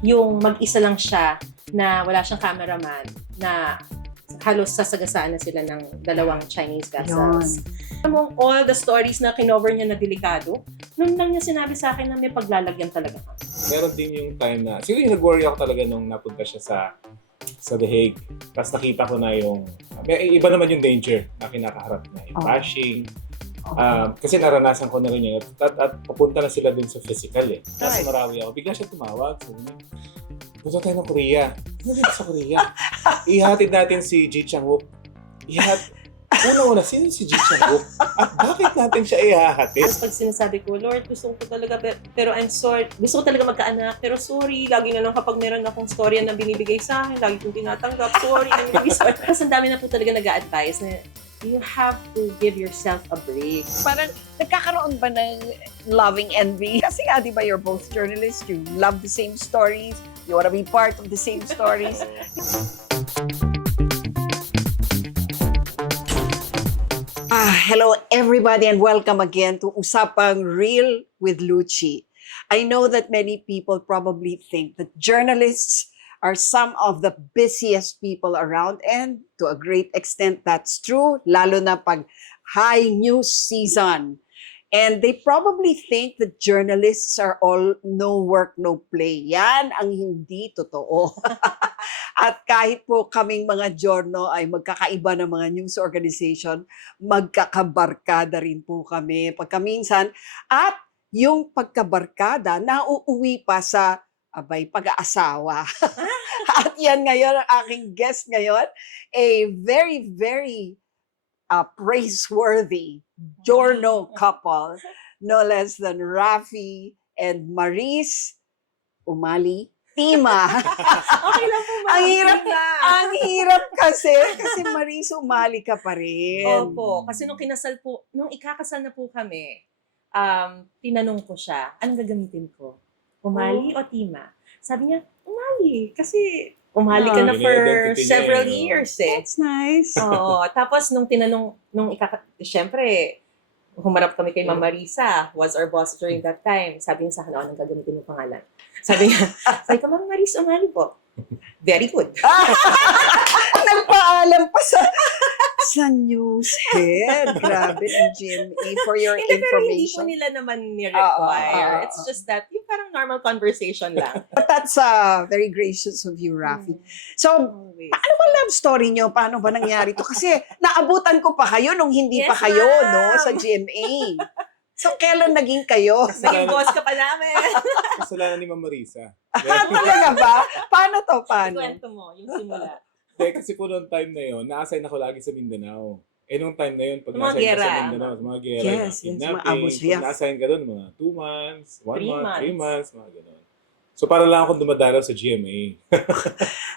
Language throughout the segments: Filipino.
yung mag-isa lang siya na wala siyang cameraman na halos sasagasaan na sila ng dalawang Chinese vessels. Among all the stories na kinover niya na delikado, nung lang niya sinabi sa akin na may paglalagyan talaga ka. Meron din yung time na, siguro yung nag-worry ako talaga nung napunta siya sa The Hague. Tapos nakita ko na yung, iba naman yung danger na kinakaharap niya. Yung bashing. Kasi naranasan ko na rin yun. At papunta na sila dun sa physical eh. Nasa Marawi ako. Bigla siya tumawag. Sabi niya, punta tayo ng Korea. Ano dito sa Korea? Ihatid natin si Ji Chang-wook. Una-una, sino si Ji Chang-wook? At bakit natin siya ihahatid? Tapos pag sinasabi ko, Lord, gusto ko talaga, pero I'm sorry. Gusto ko talaga magkaanak, pero sorry. Lagi na lang kapag meron akong storya na binibigay sa akin, lagi kong tinatanggap. Sorry, I'm really sorry. Tapos ang dami na po talaga nag-a-advise na you have to give yourself a break. Parang nagkakaroon ba ng loving envy? Kasi nga, di ba, you're both journalists, you love the same stories, you want to be part of the same stories. Hello everybody and welcome again to Usapang Real with Luchi. I know that many people probably think that journalists are some of the busiest people around, and to a great extent that's true, lalo na pag high news season. And they probably think that journalists are all no work, no play. Yan ang hindi totoo. At kahit po kaming mga journal ay magkakaiba ng mga news organization, magkakabarkada rin po kami pagkaminsan. At yung pagkabarkada, nauuwi pa sa pag-aasawa. At yan ngayon, ang aking guest ngayon, a very, very praiseworthy Giorno couple, no less than Rafi and Maris Umali Tima. Okay lang po, Ang hirap kasi Maris Umali ka pa rin. Opo, kasi nung ikakasal na po kami, tinanong ko siya, anong gagamitin ko? Umali o Tima? Sabi niya, Umali. Kasi umali ka na for several years eh. That's nice. Oo. Tapos syempre, humarap kami kay Ma'am Marisa, was our boss during that time. Sabi niya sa akin, anong gagamitin mo pangalan? Sabi ko, Ma'am Maris, umali po. Very good. Nagpaalam pa sa news head. Grabe ang GMA for your Pero hindi po information. nila naman ni-require. It's just that, yung parang normal conversation lang. But that's very gracious of you, Rafi. So, Always. ano ba love story nyo? Paano ba nangyari to? Kasi naabutan ko pa kayo nung hindi Yes, pa kayo, ma'am. no? Sa GMA. So, kailan naging kayo? Naging boss ka pa namin. Kasalanan ni Ma'am Marisa. Talaga ba? Paano to? Paano? Kwento mo, yung simula. Kasi po noong time na yun, na-assign ako lagi sa Mindanao. Nung time na yun, pag Mga na-assign ka gera. sa Mindanao, sa mga gera, Yes, yes, mga Amos pag Riaf. na-assign ka doon, mga 2 months, 1 3 month, 3 months. months, mga gano'n. So para lang akong dumadalaw sa GMA.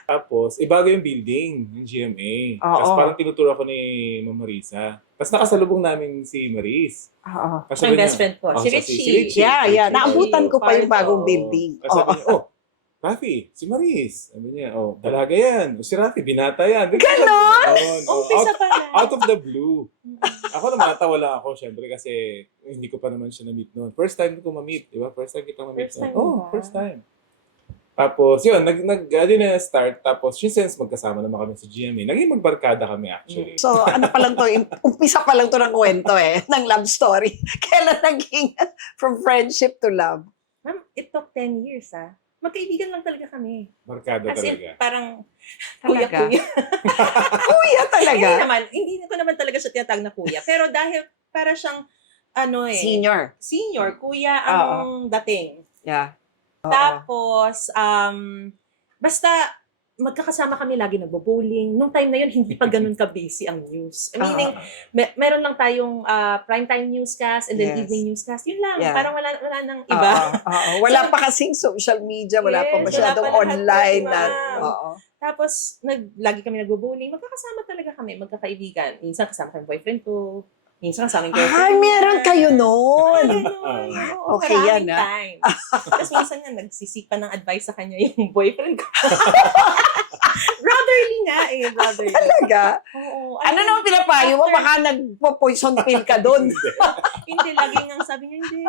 Tapos, ibago yung building, yung GMA. Tapos Oo. parang tinuturo ako ni Ma'am Marisa. Tapos nakasalubong namin si Maris. Oo. Tapos Yung sabi best niya, friend ko, oh, si so Richie. Yeah. Richie. Naabutan ko pa yung bagong Oo. building. Tapos sabi niya, Rafi, si Maris. Sabi niya, dalaga yan. O si Rafi, binata yan. Ganon? Umpisa pa lang. Out of the blue. Ako namatawa lang ako, syempre, kasi hindi ko pa naman siya na-meet noon. First time ko ma-meet, di ba? First time kitang ma-meet First time noon. ba? First time. Tapos, yun, yun na start. Tapos, since magkasama naman kami sa GMA, naging magbarkada kami actually. So, ano pa lang to, umpisa pa lang to ng kwento ng love story. Kailan naging from friendship to love? Ma'am, it took 10 years Magkaibigan lang talaga kami. Barkada As in, talaga. parang Talaga? kuya-kuya. Kuya talaga? Hindi ko naman talaga siya tinatawag na kuya. Pero dahil para siyang, senior, kuya ang dating. Yeah. Oo. Tapos, basta magkakasama kami lagi nagbo-bowling. Nung time na yun, hindi pa ganun ka-busy ang news. Meaning, meron lang tayong primetime newscast and then Yes. evening newscast. Yun lang. Yeah. Parang wala nang iba. Oo. Wala pa kasing social media, wala pa Yes, masyadong wala pa lahat online. yun, ma'am. Oo. Tapos, lagi kami nagbo-bowling. Magkakasama talaga kami, magkakaibigan. Minsan kasama ko yung boyfriend ko. Minsan kasama yung girlfriend. Ay, meron kayo noon. Okay yan, time. Tapos minsan nga, nagsisipa ng advice sa kanya yung boyfriend ko. Brotherly nga brotherly. Talaga? Oo. Ano naman pinapayo mo? Baka nagpo-poison pill ka doon. Hindi, laging ang sabi niya, hindi.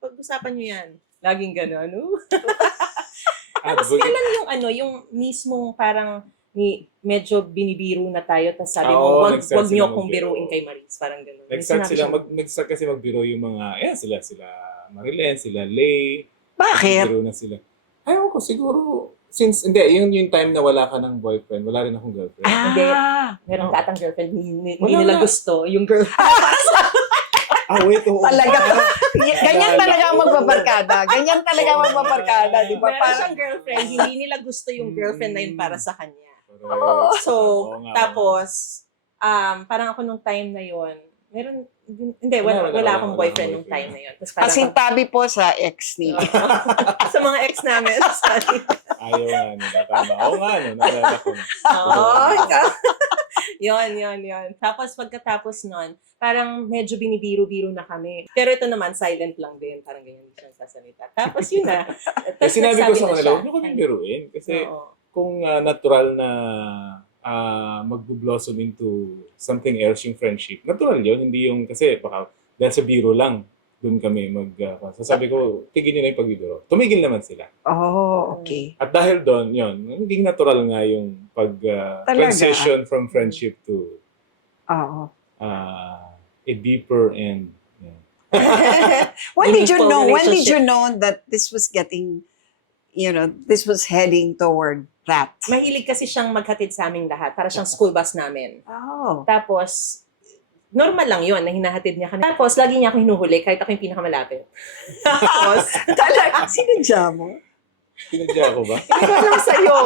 Pag-usapan niyo yan. Laging gano'n. Tapos kailan yung yung mismong parang medyo binibiro na tayo, tapos sabi mo, wag niyo akong biruin kay Maris. Parang gano'n. Nag-start kasi magbiro yung mga, sila Marilyn, sila Lay. Bakit? Magbiro na sila. Ayaw ko, siguro, since, hindi, yung time na wala ka ng boyfriend, wala rin akong girlfriend. Hindi. Meron ka atang girlfriend, hindi nila gusto yung girlfriend. Wait, oo. Talaga. Ganyan talaga ang magbabarkada. Ganyan talaga ang magbabarkada, di ba? Meron siyang girlfriend, hindi nila gusto yung girlfriend na yun para sa kanya. Correct. So, Oo nga. tapos, parang ako nung time na yon wala akong boyfriend nung time na yon. Tapos parang, Pasintabi po sa ex ni. sa mga ex namin, sorry. Ayaw nga nila. Tama. Oo nga, naalala ko na. Yun. Tapos pagkatapos nun, parang medyo binibiro-biro na kami. Pero ito naman, silent lang din. Parang ganyan din siya sasalita. Tapos yun na. Tapos Sinabi ko nagsabi sa na kanila, siya. huwag niyo kaming biruin. Kasi Oo. kung natural na mag-blossom into something else yung friendship, natural yun. Hindi yung, kasi baka dahil sa biro lang, doon kami so sabi ko, tigil nyo na yung pagbibiro. Tumigil naman sila. Oh, okay. At dahil doon, yun, naging natural nga yung transition from friendship to Oo. a deeper and When did you Meaningful know? When did relationship. you know that this was getting, this was heading toward that? Mahilig kasi siyang maghatid sa aming lahat. Para siyang school bus namin. Oh. Tapos, normal lang yun na hinahatid niya kami. Tapos, lagi niya ako hinuhuli kahit ako yung pinakamalapit. Tapos, Talaga, sinadya mo? pinadya ko ba? hindi ko alam sa'yo.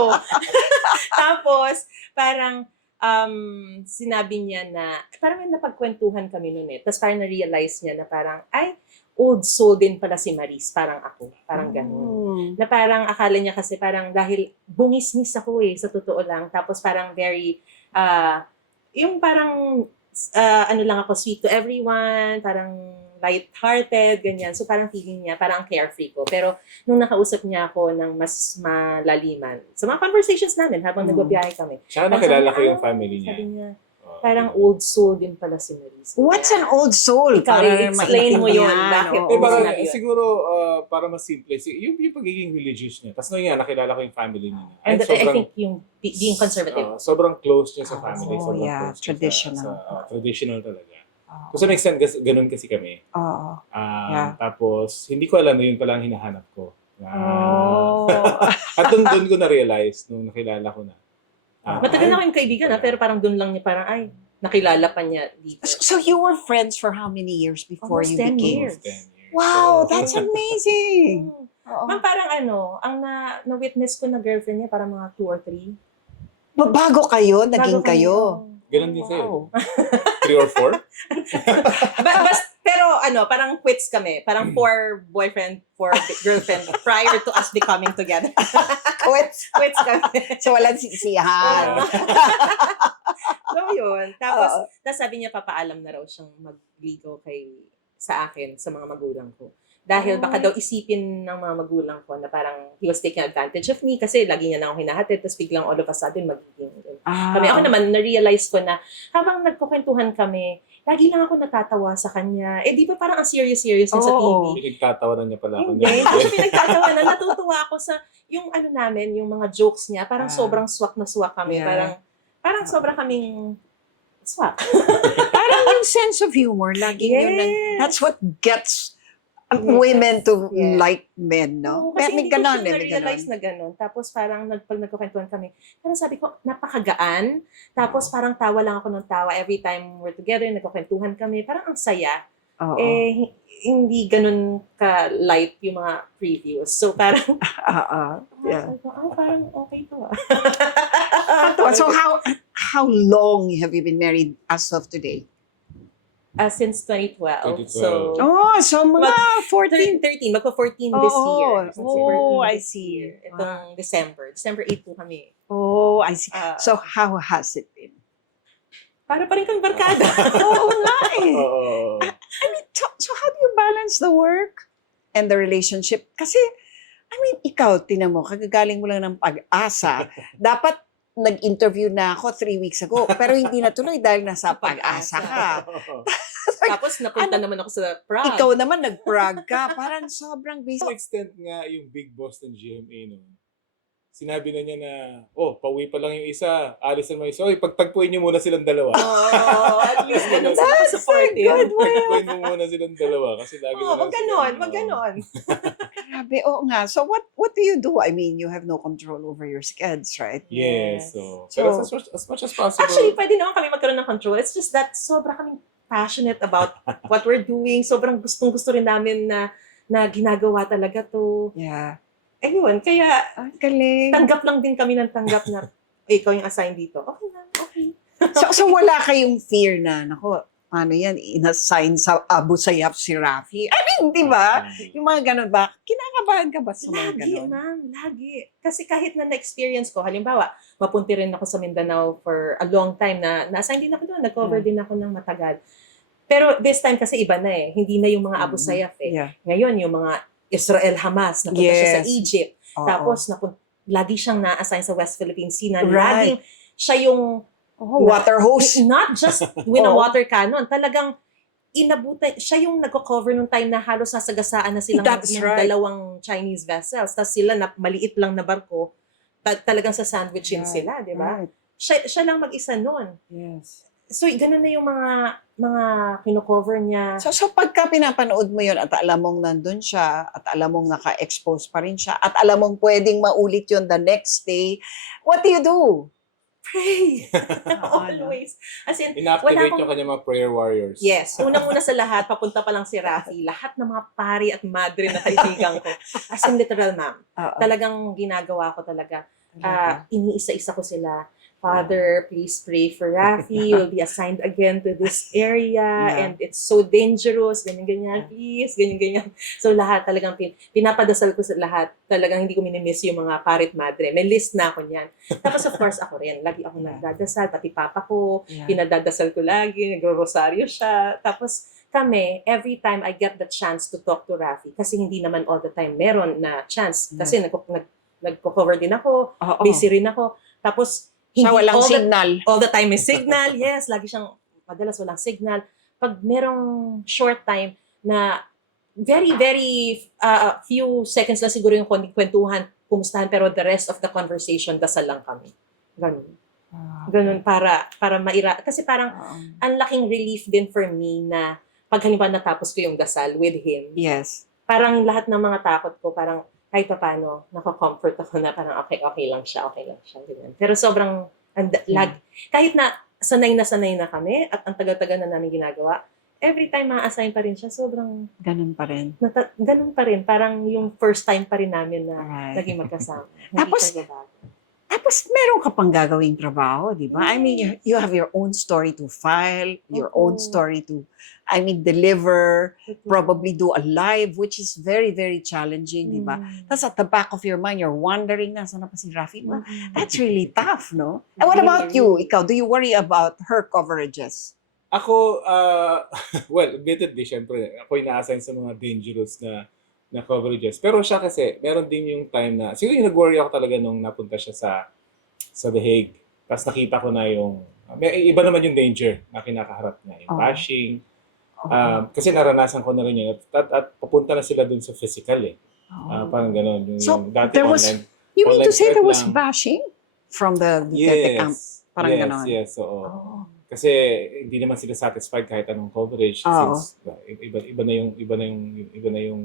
Tapos, parang, sinabi niya na, parang may napagkwentuhan kami noon eh. Tapos parang na-realize niya na parang, ay, old soul din pala si Maris. Parang ako. Parang ganun. Na parang akala niya kasi parang dahil bungis-ngis ako sa totoo lang. Tapos parang very, yung parang, lang ako, sweet to everyone, parang light-hearted, ganyan. So parang feeling niya, parang carefree ko. Pero nung nakausap niya ako ng mas malaliman, sa mga conversations namin habang nagbabiyahe kami, Tsaka nakilala ko yung family niya. sabi niya, parang old soul din pala si Maris. What's an old soul? Ikaw, i-explain mo yun. Bakit? Oo. Parang, sinabi yun. siguro, para mas simple, yung pagiging religious niya. Tapos nung yan, nakilala ko yung family niya. And Ay, I think yung being conservative. sobrang close niya sa family. Oh, sobrang yeah. close niya Traditional. traditional talaga. Oo. To some extent, ganun kasi kami. Oo. Yeah. Tapos, hindi ko alam na yun pala ang hinahanap ko. Oh. At doon ko na-realize nung nakilala ko na. Matagal na kayong kaibigan pero parang doon lang niya parang, ay, nakilala pa niya dito. So you were friends for how many years before Almost you 10 became? years. 10 years. Wow, So, that's amazing. Oo. Ma'am, parang ang na-witness ko na girlfriend niya, parang mga 2 or 3. Bago kayo, naging kayo. Ganun din sa'yo. Wow. 3 or 4? Pero parang quits kami. Parang 4 boyfriend, 4 girlfriend prior to us becoming together. Quits. Quits kami. So walang sisihan. So yun. Tapos, Oo. sabi niya papaalam na raw siyang magligaw sa akin, sa mga magulang ko. Dahil baka daw isipin ng mga magulang ko na parang he was taking advantage of me kasi lagi niya na ako hinahatid tapos biglang all of a sudden magiging kami. Ako naman, na-realize ko na habang nagkukwentuhan kami, lagi lang ako natatawa sa kanya. Di ba parang ang serious-serious niya sa TV? Oo. Pinagtatawanan niya pala ako. Hindi, hindi siya pinagtatawanan. Natutuwa ako sa yung namin, yung mga jokes niya. Parang sobrang swak na swak kami. Yeah. Parang sobrang kaming swak. Parang yung sense of humor, lagi yun. Yes. That's what gets women to Yes. like men, no? Oo, kasi May hindi ko ganon, siya may na-realize ganon. na gano'n. Tapos parang pag nagkukwentuhan kami, parang sabi ko, napakagaan. Tapos parang tawa lang ako ng tawa every time we're together, nagkukwentuhan kami. Parang ang saya. Oo. Hindi ganun ka-light yung mga previews. So parang, Yeah. sabi ko, parang okay to So how long have you been married as of today? Since 2012. 2012. So, So mga 14. 13. Magpa-14 this year. Since Oh, 14 I this see. year. Itong December. December 8 po kami. Oh, I see. Ah. So how has it been? Para pa rin kang barkada. Oo nga eh. Oo. I mean, so how do you balance the work and the relationship? Kasi, I mean, ikaw, tinan mo, kagagaling mo lang ng pag-asa. Dapat nag-interview na ako 3 weeks ago, pero hindi natuloy dahil nasa pag-asa ka. Tapos napunta naman ako sa Prague. Ikaw naman nag-Prague ka. Parang sobrang busy. To some extent nga, yung big boss ng GMA noon, sinabi na niya na, pauwi pa lang yung isa, alis na yung isa. Oy, pagtagpuin niyo muna silang dalawa. Oh, at least ganun sila That's a supportive. good way. Pagtagpuin mo muna silang dalawa kasi lagi na lang Wag ganon, silang, wag ganon. Grabe, oo nga. So what do you do? I mean, you have no control over your skids, right? Yes. Yes. Pero So- as much as possible. Actually, pwede naman kami magkaroon ng control. It's just that sobra kaming passionate about what we're doing. Sobrang gustong-gusto rin namin na ginagawa talaga to. Yeah. Ayun, kaya Ang galing. tanggap lang din kami ng tanggap na ikaw yung assign dito. Okay na, okay. So wala kayong fear na, nako, ano yan, inassign sa Abu Sayyaf si Rafi. I mean, di ba? Yung mga ganun ba? Kinakabahan ka ba sa mga Lagi, ganun? ma'am. Lagi. Kasi kahit na na-experience ko, halimbawa, mapunti rin ako sa Mindanao for a long time na-assign din ako doon. Nag-cover din ako ng matagal. Pero this time kasi iba na eh. Hindi na yung mga Abu Sayyaf eh. Yeah. Ngayon, yung mga Israel-Hamas, napunta siya sa Yes. Egypt. Oo. Tapos, lagi siyang na-assign sa West Philippine Sea na Right. laging siya yung Water hose. not just with a Oo. water cannon, talagang inabutan, siya yung nagko-cover nung time na halos sasagasaan na silang That's ng right. dalawang Chinese vessels. Tapos sila na maliit lang na barko, talagang sa sandwichin Right. sila, di ba? Right. Siya lang mag-isa nun. Yes. So, ganun na yung mga kino-cover niya. So pagka pinapanood mo yun at alam mong nandun siya at alam mong naka-expose pa rin siya at alam mong pwedeng maulit yun the next day, what do you do? Pray! Oo, Always. As in, Ina-activate wala yung kanyang mga prayer warriors. yes. Unang-una sa lahat, papunta pa lang si Rafi. Lahat ng mga pari at madre na kaibigan ko. As in literal, ma'am. Oo. Talagang ginagawa ko talaga. Iniisa-isa ko sila. Father, please pray for Rafi. You'll be assigned again to this area. Yeah. And it's so dangerous. Ganyan-ganyan, please. Ganyan-ganyan. So lahat talagang pinapadasal ko sa lahat. Talagang hindi ko minimiss yung mga parit madre. May list na ako niyan. Tapos of course ako rin. Lagi ako nagdadasal. Pati papa ko. Yeah. Pinadadasal ko lagi. Nagro-rosaryo siya. Tapos kami, every time I get the chance to talk to Rafi, kasi hindi naman all the time meron na chance. Kasi nagko-cover din ako. Oo. Busy rin ako. Tapos, Siya hindi walang all the, signal. all the time may signal. Yes, lagi siyang, madalas walang signal. Pag merong short time na very, very few seconds lang siguro yung kwentuhan, kumustahan, pero the rest of the conversation, dasal lang kami. Ganun. Ganun para kasi parang ang laking relief din for me na pag halimbawa natapos ko yung dasal with him, Yes. parang lahat ng mga takot ko, parang kahit pa paano, nako-comfort ako na parang okay lang siya, ganyan. Pero sobrang, kahit na sanay na kami at ang tagal-tagal na namin ginagawa, every time ma-assign pa rin siya, sobrang, Ganun pa rin. ganun pa rin, parang yung first time pa rin namin na Right. naging magkasama. Tapos, Hindi siya babago. Tapos meron ka pang gagawing trabaho, di ba? I mean, you have your own story to file, your own story to, deliver, probably do a live, which is very, very challenging, di ba? Tapos at the back of your mind, you're wondering, nasa na pa si Rafi? Well, that's really tough, no? And what about you? Ikaw, do you worry about her coverages? Ako, well, admittedly, syempre, ako ina-assign sa mga dangerous na coverages. Pero siya kasi, meron din yung time na, siguro yung nag-worry ako talaga nung napunta siya sa The Hague. Tapos nakita ko na yung, iba naman yung danger na kinakaharap niya. Yung bashing. Kasi naranasan ko na rin yun. At papunta na sila dun sa physical eh. Parang gano'n. So, yung dati there was- online. You mean to Online say there threat was lang. bashing from the Duterte camp? Parang ganon. Yes, oo. Oh. Kasi hindi naman sila satisfied kahit anong coverage Oo. since iba na yung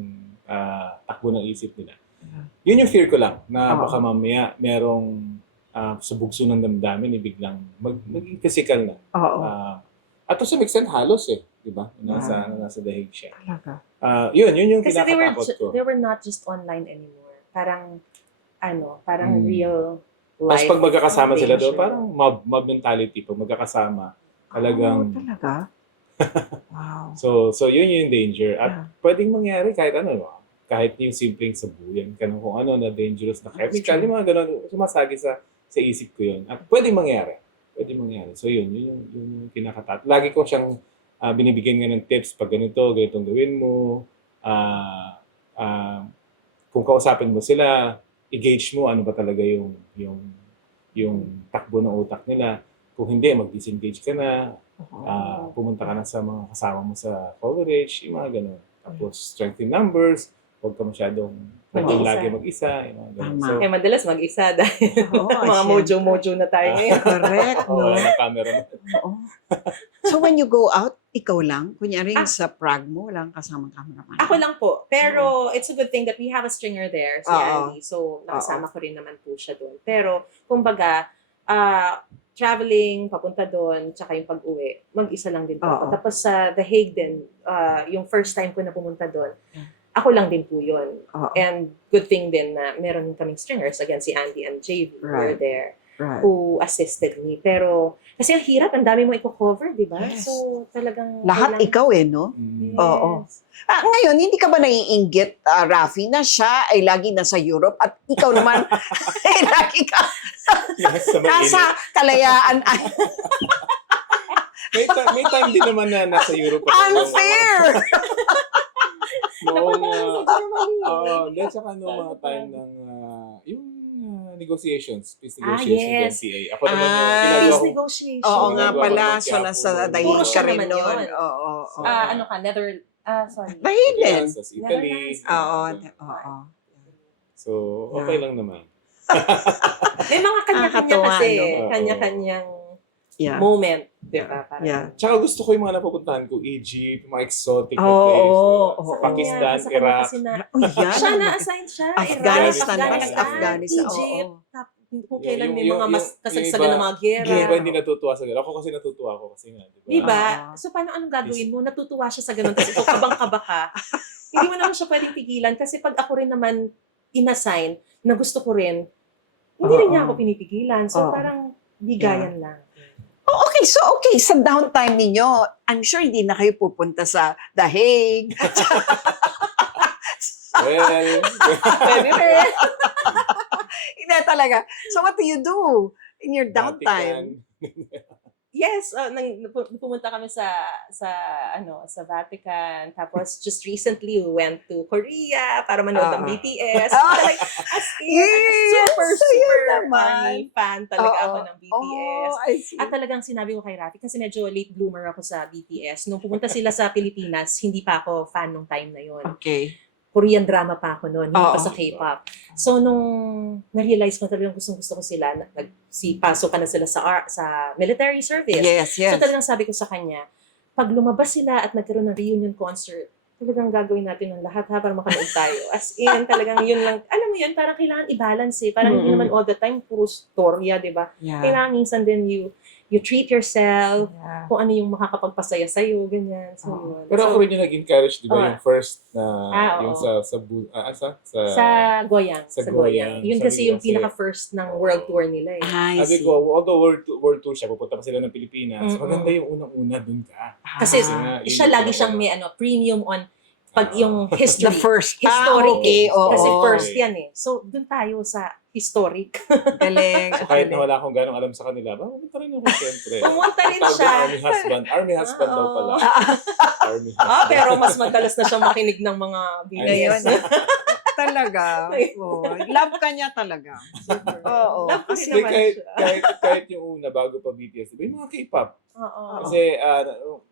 takbo ng isip nila. Yun yung fear ko lang na Oo. baka mamaya merong sa bugso ng damdamin biglang maging physical na. Oo. At to some extent halos di ba? Nasa dahig siya. Talaga. Yun yung Kasi kinakatakot ko. they were not just online anymore. Parang real Tapos life. pag magkakasama sila doon, danger. parang mob mentality. Pag magkakasama, talagang Oh, talaga? Wow. So yun yung danger. At pwedeng mangyari kahit ano, no? Kahit yung simpleng sabuyan ka ng kung ano na dangerous na chemical, yung mga ganun, sumasagi sa isip ko yun. At pwedeng mangyari. So yun yung kinakatat. Lagi ko siyang binibigyan nga ng tips pag ganitong gawin mo. Kung kausapin mo sila, i-gauge mo ano ba talaga yung takbo ng utak nila. Kung hindi, mag-disengage ka na. Pumunta ka na sa mga kasama mo sa coverage, yung mga ganun. Tapos, strength in numbers. huwag ka masyadong Mag-isa. lagi mag-isa. Yung mga ganun. Tama. So, Eh, madalas mag-isa dahil Oo, mga syempre. mojo-mojo na tayo ngayon. Correct, no? wala na camera. Oo. So when you go out, ikaw lang? Kunyari Ah. sa Prague mo, walang kasamang cameraman. Ako lang po. Pero it's a good thing that we have a stringer there, si Oo. Andy. So, nakasama ko rin naman po siya doon. Pero, kumbaga, traveling, papunta doon, tsaka yung pag-uwi, mag-isa lang din po ako. Oo. Tapos sa The Hague din, yung first time ko na pumunta doon, ako lang din po yun. Oo. And good thing din na meron kaming stringers, again, si Andy and JV were Right. there Right. who assisted me. Pero, kasi ang hirap, ang dami mo i-cover, di ba? Yes. So, talagang... Lahat kailangan- ikaw no? Yes. Oo. Ngayon, hindi ka ba naiinggit, Rafi, na siya ay lagi nasa Europe at ikaw naman ay lagi ka Sa nasa mainit. kalayaan. Ay, May time din naman na nasa Europe ako. unfair! Noong, Napunta sa Germany. then saka noong mga time ng, yung negotiations, peace Ah, negotiations yes. with NCA. Ako naman yung Ah. ginagawa Peace ko. negotiation. Oo nga Ginagawa ko pala, naman so kaya nasa ako, dahil Puro ka siya rin naman noon. yun. Oo. Ano ka, sorry. Bahilin. Sa Italy. Netherlands. Oo. Oo. So, okay lang naman. May mga kanya-kanya Nakakatuwa, kasi, no? kanya-kanyang Yeah. moment, di ba? Parang- Yeah. Tsaka gusto ko yung mga napupuntahan ko, Egypt, mga exotic na Oo, place. oo, Sa Pakistan, kanya, sa kanya Iraq. kasi na- Oh, yan. Siya na-assign siya. Afghanistan Iraq, ba? Afghanistan, Afghanistan, Egypt. oo. Kung kailan may Yung- mga mas yung kasagsagan iba- ng mga gera. Yung iba hindi natutuwa sa ganun. Ako kasi natutuwa ako kasi nga. Di ba? Oo. So, paano anong gagawin mo? Natutuwa siya sa ganun. Tapos ikaw kabang-kaba ka. Hindi mo naman siya pwedeng pigilan. Kasi pag ako rin naman inassign na gusto ko rin, hindi rin niya Oo. ako pinipigilan. So, Oo. parang bigayan lang. Oh, okay, sa downtime ninyo, I'm sure hindi na kayo pupunta sa The Hague. Well, Pwede rin. Hindi talaga. So what do you do in your downtime? Yes, pumunta kami sa Vatican. Tapos just recently we went to Korea para manood ng BTS. Like, as in, Yes, super sa'yo naman. army fan talaga Oo. ako ng BTS. Oh, I see. At talagang sinabi ko kay Rafi, kasi medyo late bloomer ako sa BTS. Nung pumunta sila sa Pilipinas, hindi pa ako fan nung time na yon. Okay. Korean drama pa ako noon, hindi pa Oo. sa K-pop. So, nung na-realize ko talagang gusto ko sila, pasok ka na sila sa military service. Yes, yes. So, talagang sabi ko sa kanya, pag lumabas sila at nagkaroon ng reunion concert, talagang gagawin natin ang lahat para makanood tayo. As in, talagang yun lang. Alam mo yun, parang kailangan i-balance eh. Parang hindi naman all the time puro storya, di ba? Yeah. Kailangan minsan din you treat yourself, Yeah. kung ano yung makakapagpasaya sa'yo, ganyan. So, Oo. yun. pero ako rin yung nag-encourage, di ba, Oo. yung first na, Oo. yung sa sa Goyang. sa Goyang. Yun Sabi kasi ko yung kasi- pinaka-first ng world tour nila eh. I Sabi see. ko, although world tour siya, pupunta pa sila ng Pilipinas, Mm-mm. maganda yung unang-una dun ka. Kasi nga, yun siya yung lagi pinaka- siyang may premium on pag yung The history. first. Historic Okay, eh. oo. Kasi oo. first yan eh. So, dun tayo sa historic. Galing. So, kahit na wala akong ganong alam sa kanila, pumunta rin ako siyempre. Pumunta rin Tawag siya. doon, Army husband. Army husband daw pala. Army husband. Pero mas madalas na siyang makinig ng mga Ngayon, BTS. talaga. Oh, love ka niya talaga. Oo. Love ko rin Kasi naman kahit, siya. kahit yung una, bago pa BTS, diba, yung mga K-pop. Oo. Kasi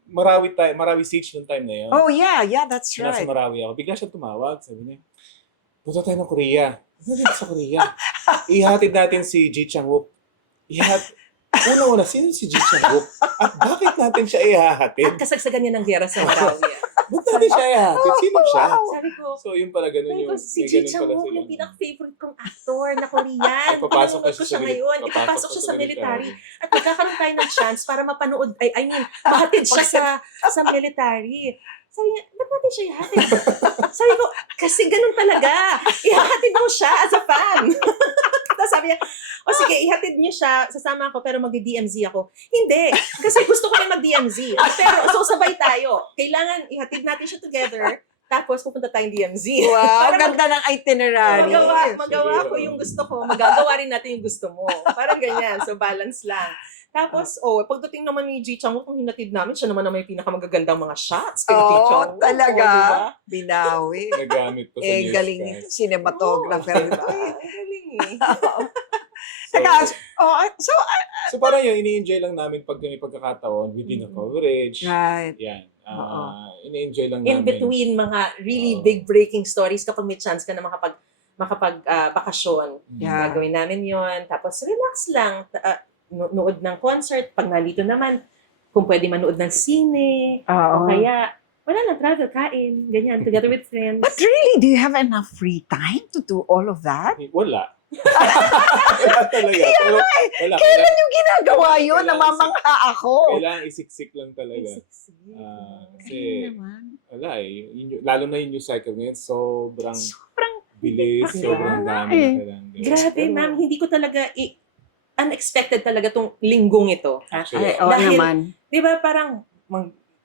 Marawi siege nung time na yun. Oh, yeah, that's Nasa right. Marawi ako. Bigla siya tumawag. Sabi niya, punta tayo ng Korea. Punta tayo sa Korea. Ihatid natin si Ji Chang-wook. Una-una, sino si Ji Chang-wook? At bakit natin siya ihahatid? At kasagsagan niya ng gera sa Marawi. Ba't natin siya ihahatid? Sino siya? Sabi ko, So, yun pala, ganun Sabi yung... ko, si may Ji ganun pala Chang-wook sila. yung pinaka-favorite kong actor na Korean. Papasok Pinanood na ko siya siya sa ngayon. Ipapasok siya sa military. At magkakaroon tayo ng chance para mapanood, mahatid siya sa military. Sabi niya, ba't natin siya ihatid? Sabi ko, kasi ganun talaga. Ihatid mo siya as a fan. Tapos sabi niya, o sige, ihatid niyo siya, sasama ako, pero mag-DMZ ako. Hindi, kasi gusto ko rin mag-DMZ. Pero, so sabay tayo. Kailangan ihatid natin siya together, tapos pupunta tayong DMZ. Wow, Para ganda ng itinerary. magawa ko yung gusto ko, magagawa rin natin yung gusto mo. Parang ganyan, so balance lang. Tapos, pagdating naman ni Ji Chang-wook, kung hinatid namin, siya naman yung pinakamagagandang mga shots kay Ji Oh, Chang-wook. talaga. Diba? Binawi. Nagamit ko sa Eh, galing newscast. nito. Cinematographer. Oo, diba? Galing eh. So, So, so parang yun, ini-enjoy lang namin pag may pagkakataon within the coverage. right. Yan. Oo. Ini-enjoy lang In namin. between mga really Oo. big breaking stories, kapag may chance ka na bakasyon, Yeah. gagawin namin yon. Tapos relax lang, nood ng concert. Pag nalito naman, kung pwede manood ng sine, Oo. o kaya, wala lang, travel, kain, ganyan, together with friends. But really, do you have enough free time to do all of that? Wala. Wala talaga. Pero, wala. Kailan yung ginagawa yun? Kailangan Namamangha ako. Kailangan isiksik lang talaga. Kasi, Ayun naman. wala eh. Lalo na yung news cycle ngayon, sobrang Sobrang bilis, Diba? sobrang dami Eh. na kailangan gawin. Grabe, Pero, ma'am, hindi ko talaga, unexpected talaga tong linggong ito. Actually, Ay, oo Dahil- naman. Di ba parang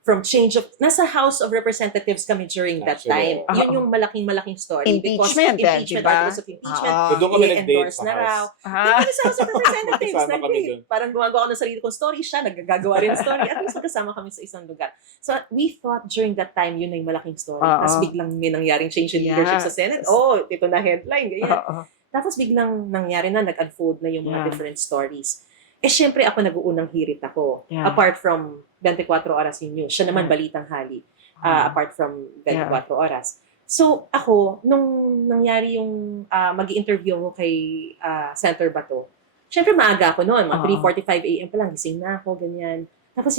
from change of, nasa House of Representatives kami during that Actually, time. Yun oo. yung malaking story. Impeachment, because di ba? articles of impeachment, So, doon kami nag-date i-endorse sa na raw. house. Ah, Doon sa House of Representatives, Kasama kami nag-date. doon. Parang gumagawa ako ng sarili kong story, siya nagagawa rin ng story. At least magkasama kami sa isang lugar. So we thought during that time, yun na yung malaking story. Oo. Tapos biglang may nangyaring change in leadership sa Senate. Yes. Oh, ito na headline, ganyan. oo. Tapos biglang nangyari na, nag-unfold na yung mga Yeah. different stories. Eh, syempre ako nag-uunang hirit ako. Yeah. Apart from 24 Oras yung news. Siya naman balitang hali. Apart from 24 Oras. So, ako, nung nangyari yung mag-i-interview ko kay Senator Bato, syempre maaga ako noon. Mga 3:45 a.m. pa lang, gising na ako, ganyan. Tapos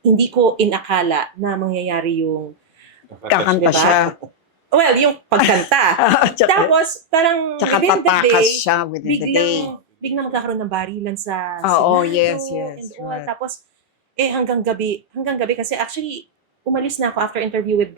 hindi ko inakala na mangyayari yung, Kakanta Diba? siya. well, yung pagkanta. Tsaka, Tapos, parang tsaka within the tatakas day, siya within the day. biglang magkakaroon ng barilan sa Oo, Senado yes, and all. right. Tapos, hanggang gabi kasi actually, umalis na ako after interview with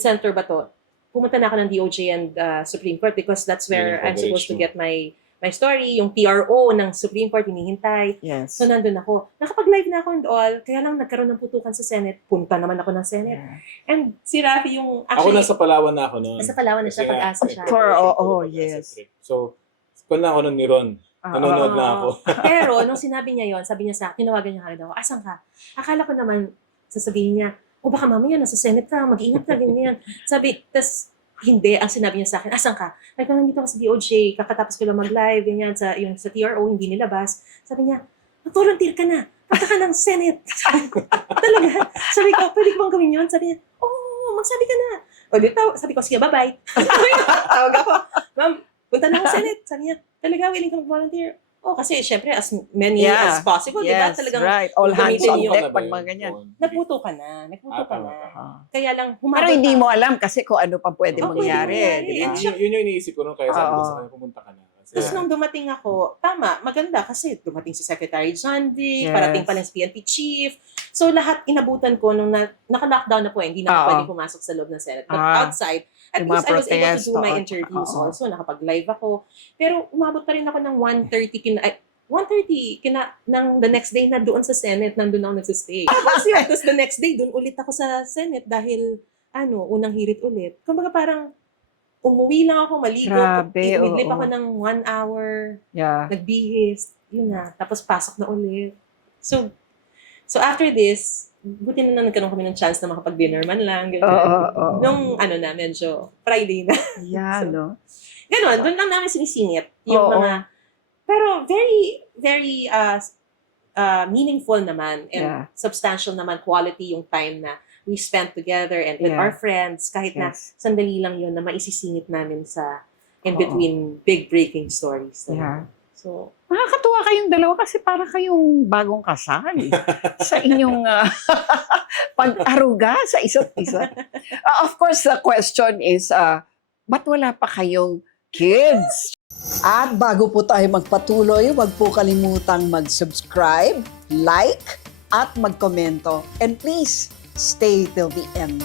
Senator Bato. Pumunta na ako ng DOJ and Supreme Court because that's where Yung I'm supposed to coverage get my story. Yung PRO ng Supreme Court, hinihintay. Yes. So, nandun ako. Nakapag-live na ako and all. Kaya lang nagkaroon ng putukan sa Senate. Punta naman ako ng Senate. Yeah. And si Rafi yung, Ako actually, nasa Palawan na ako noon. nasa Palawan na siya, Kasi pag-asa siya. Yes. So, kung na ako nun ni Ron, nanonood na ako. Pero, nung sinabi niya yon, sabi niya sa akin, tinawagan niya ako, asan ka? Akala ko naman, sasabihin niya, o baka mamaya nasa Senate ka, mag-ingat ka, ganyan. Sabi, tas hindi, ang sinabi niya sa akin, asan ka? Like, nandito ako sa DOJ, kakatapos ko lang mag-live, ganyan, sa TRO, hindi nilabas. Sabi niya, mag-volunteer ka na, punta ka ng Senate. Talaga. Sabi ko, pwede ko bang gawin yun? Sabi niya, magsabi ka na. O, sabi ko, sige, bye-bye. Tawag ako, ma'am, punta na ako Senate. Sabi niya, talaga, willing ka mag-volunteer? Oh, kasi syempre, as many Yeah. as possible, di ba? Yes, Talagang right. All hands gamitin on yung- deck pag mga ganyan. nagputo ka na. tama. Kaya lang, Pero humabot hindi ka. mo alam kasi kung ano pa pwede Oh, mangyari. pwede Di ba? mangyari. Yun yung iniisip ko nung kaya sabi ko Oo. sa kanya, pumunta ka na. Kasi, Tapos nung dumating ako, tama, maganda kasi dumating si Secretary John Dick, Yes. parating pa lang si PNP Chief. So lahat inabutan ko nung naka-lockdown na po, hindi na ako Oo. pwede pumasok sa loob ng Senate. But outside, at Yung least mga I was able to protest, do my oo. interviews Oo. also. Nakapag-live ako. Pero umabot pa rin ako ng 1:30 ng the next day na doon sa Senate, nandun ako nagsistay. Tapos the next day, doon ulit ako sa Senate dahil, unang hirit ulit. Kumbaga parang, umuwi lang ako, maligo. Grabe, Midlip oo. ako ng 1 hour, Yeah. nagbihis, yun na. Tapos pasok na ulit. So after this, buti na nagkaroon kami ng chance na makapag-dinner man lang. Ganyan. Oo. Nung medyo Friday na. Yeah, So, no? Ganon, doon lang namin sinisingit yung Oo. mga, pero very, very meaningful naman and Yeah. substantial naman quality yung time na we spent together and with Yeah. our friends, kahit na Yes. sandali lang yun na maisisingit namin in Oo. between big breaking stories. Yeah. So, Nakakatuwa kayong dalawa kasi para kayong bagong kasal sa inyong pag-aruga sa isa't isa. Of course, the question is, ba't wala pa kayong kids? At bago po tayo magpatuloy, huwag po kalimutang mag-subscribe, like, at mag-komento. And please, stay till the end.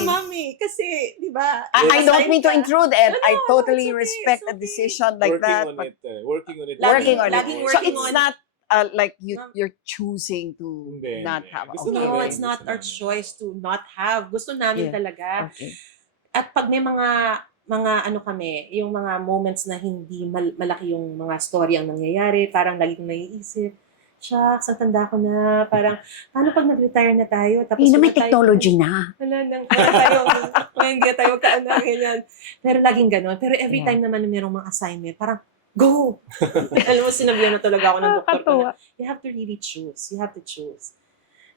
mami, kasi, di ba? I don't mean to assign ka. intrude, and No, I no, totally it's okay, respect it's a okay. decision like that. working on But it. Working on it. working on it. laging So working it's on it. not like Ma'am. you're choosing to Hindi, not hindi. have. Gusto Okay. No, namin. it's not Gusto our namin. choice to not have. Gusto namin Yeah. talaga. Okay. At pag may mga kami, yung mga moments na hindi malaki yung mga story ang nangyayari, parang lagi kong naiisip, shucks, ang tanda ko na, parang, paano pag nag-retire na tayo? Tapos Hindi na may wala tayo- technology na. Hindi tayo magkaanak, ganyan. Pero laging gano'n. Pero every Yeah. time naman na mayroong mga assignment, parang, go! Alam mo, sinabihan na talaga ako ng doktor ko na, you have to really choose. You have to choose.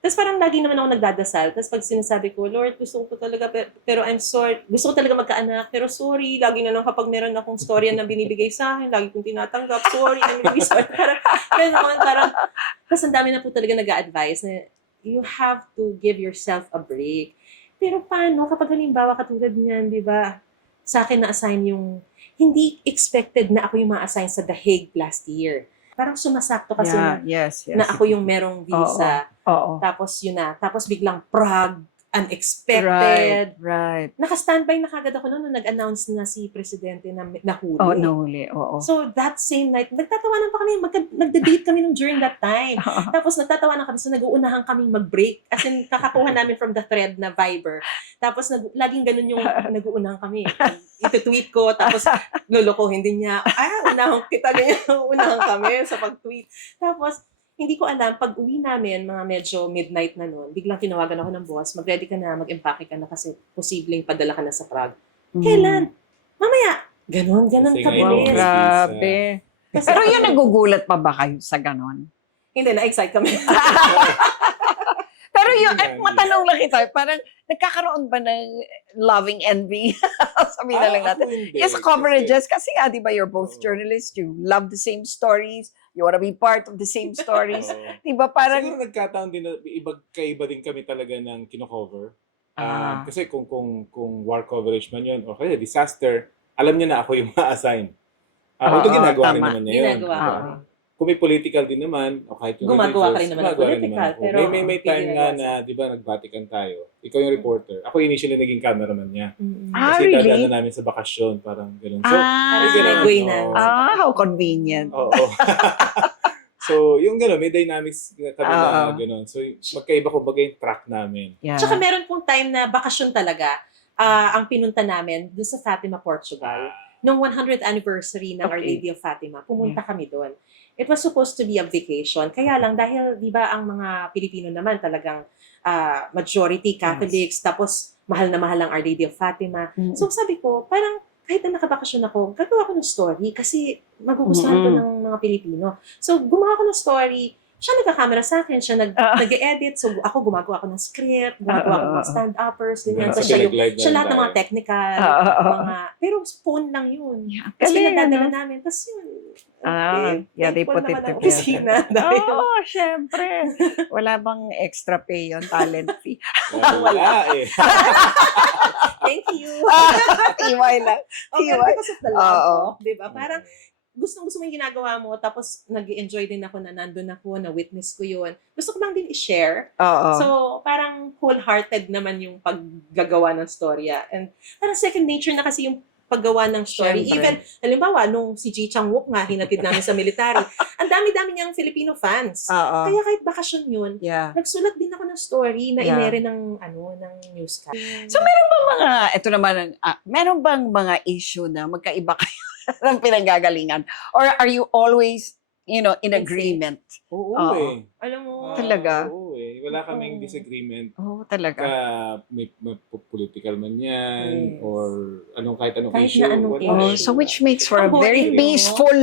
Tapos parang lagi naman ako nagdadasal. Tapos pag sinasabi ko, Lord, gusto ko talaga, pero I'm sorry. Gusto ko talaga magkaanak, pero sorry. Lagi na lang kapag meron akong storya na binibigay sa akin, lagi kong tinatanggap. Sorry, I'm really sorry. Parang, parang, tapos ang dami na po talaga nag-a-advise na you have to give yourself a break. Pero paano kapag halimbawa katulad niyan, di ba? Sa akin na-assign yung, hindi expected na ako yung ma-assign sa The Hague last year. Parang sumasakto kasi Yes. na ako yung merong visa. Oo. Tapos yun na. Tapos biglang Prague, unexpected. Right. Naka-standby na kagad ako noon nung nag-announce na si Presidente na nahuli. Oh, nahuli. Oo. So that same night, nagtatawanan pa kami, nagde-date kami nung during that time. Tapos nagtatawanan kami, so nag-uunahan kaming mag-break. As in, kakakuha namin from the thread na Viber. Tapos laging ganun yung nag-uunahan kami. Ito-tweet ko, tapos lolokohin din niya. Unahan kita, ganyan. Unahan kami sa pag-tweet. Tapos, hindi ko alam, pag uwi namin, mga medyo midnight na noon, biglang tinawagan ako ng boss, mag-ready ka na, mag-empake ka na kasi posibleng padala ka na sa Prague. Kailan? Mamaya. Ganon Kasi kabilis. ngayon, Grabe. Kasi, Pero yun, nagugulat pa ba kayo sa ganon? hindi, na-excite kami. Pero yun, Hindi. matanong lang kita, parang nagkakaroon ba ng loving envy? Sabihin na lang natin. Ako hindi. Yes, coverages. Kasi nga, di ba, you're both journalists. You love the same stories. You want to be part of the same stories. Oo. Di ba, parang... Siguro nagkataon din na kaiba din kami talaga ng kino-cover. Kasi kung war coverage man yun, o kaya disaster, alam niya na ako yung ma-assign. Although ginagawa rin tama. naman niya yun. Ginagawa diba? ko. Kung may political din naman, o kahit yung Gumagawa ka religious, rin naman ng gumagawa rin political, naman ako. pero may time nga hindi na, di ba, nagbatikan tayo. Ikaw yung reporter. Ako initially naging cameraman niya. Ah, Kasi really? dadaan na namin sa bakasyon, parang gano'n. So, Parang may ganun, segue oo. na. how convenient. Oo. So, yung gano'n, may dynamics kami na gano'n. So, magkaiba ko bagay yung track namin. Yeah. Tsaka meron pong time na bakasyon talaga ang pinunta namin doon sa Fatima, Portugal. Nung 100th anniversary ng Our Okay. Lady of Fatima, pumunta kami doon. It was supposed to be a vacation. Kaya lang, dahil, di ba, ang mga Pilipino naman talagang majority Catholics, tapos mahal na mahal ang Our Lady of Fatima. Mm. So sabi ko, parang kahit na nakabakasyon ako, gagawa ko ng story kasi magugustuhan ko ng mga Pilipino. So gumawa ko ng story. Siya nagka-camera sa akin, siya nag-edit. So ako gumagawa ko ng script, gumagawa ko ng mga stand-uppers, ganyan. Kasi So siya, nag-live na siya rin lahat ng mga tayo. technical, mga, pero phone lang yun. Yeah. Tapos Galing, pinadadala ano? namin. Tapos yun. Yeah, they thankful put it naman ang together. opisina. Dahil, Oo, syempre. Wala bang extra pay yun, talent fee? Wala eh. thank you. Tiwai lang. Okay, Tiwai. because of the love Oo. ko, di ba? Parang, gusto mo yung ginagawa mo, tapos nag-enjoy din ako na nandun ako, na witness ko yun. Gusto ko lang din i-share. Oo. So, parang wholehearted naman yung paggagawa ng storya. And parang second nature na kasi yung paggawa ng story. Siyempre. Even, halimbawa, nung si Ji Chang-wook nga, hinatid namin sa military, ang dami-dami niyang Filipino fans. Oo. Kaya kahit bakasyon yun, Yeah. nagsulat din ako ng story na Yeah. inere ng, ng newscast. So, ito naman, meron bang mga issue na magkaiba kayo ng pinanggagalingan? Or are you always, in agreement? Oo Oo. eh. Alam mo, Talaga? Oo eh. Wala kaming Oo. disagreement. Oo, talaga. May political man yan, Yes. or kahit anong Kahit issue. na anong wala. Oh, so which makes for a Ang very boring, no? peaceful,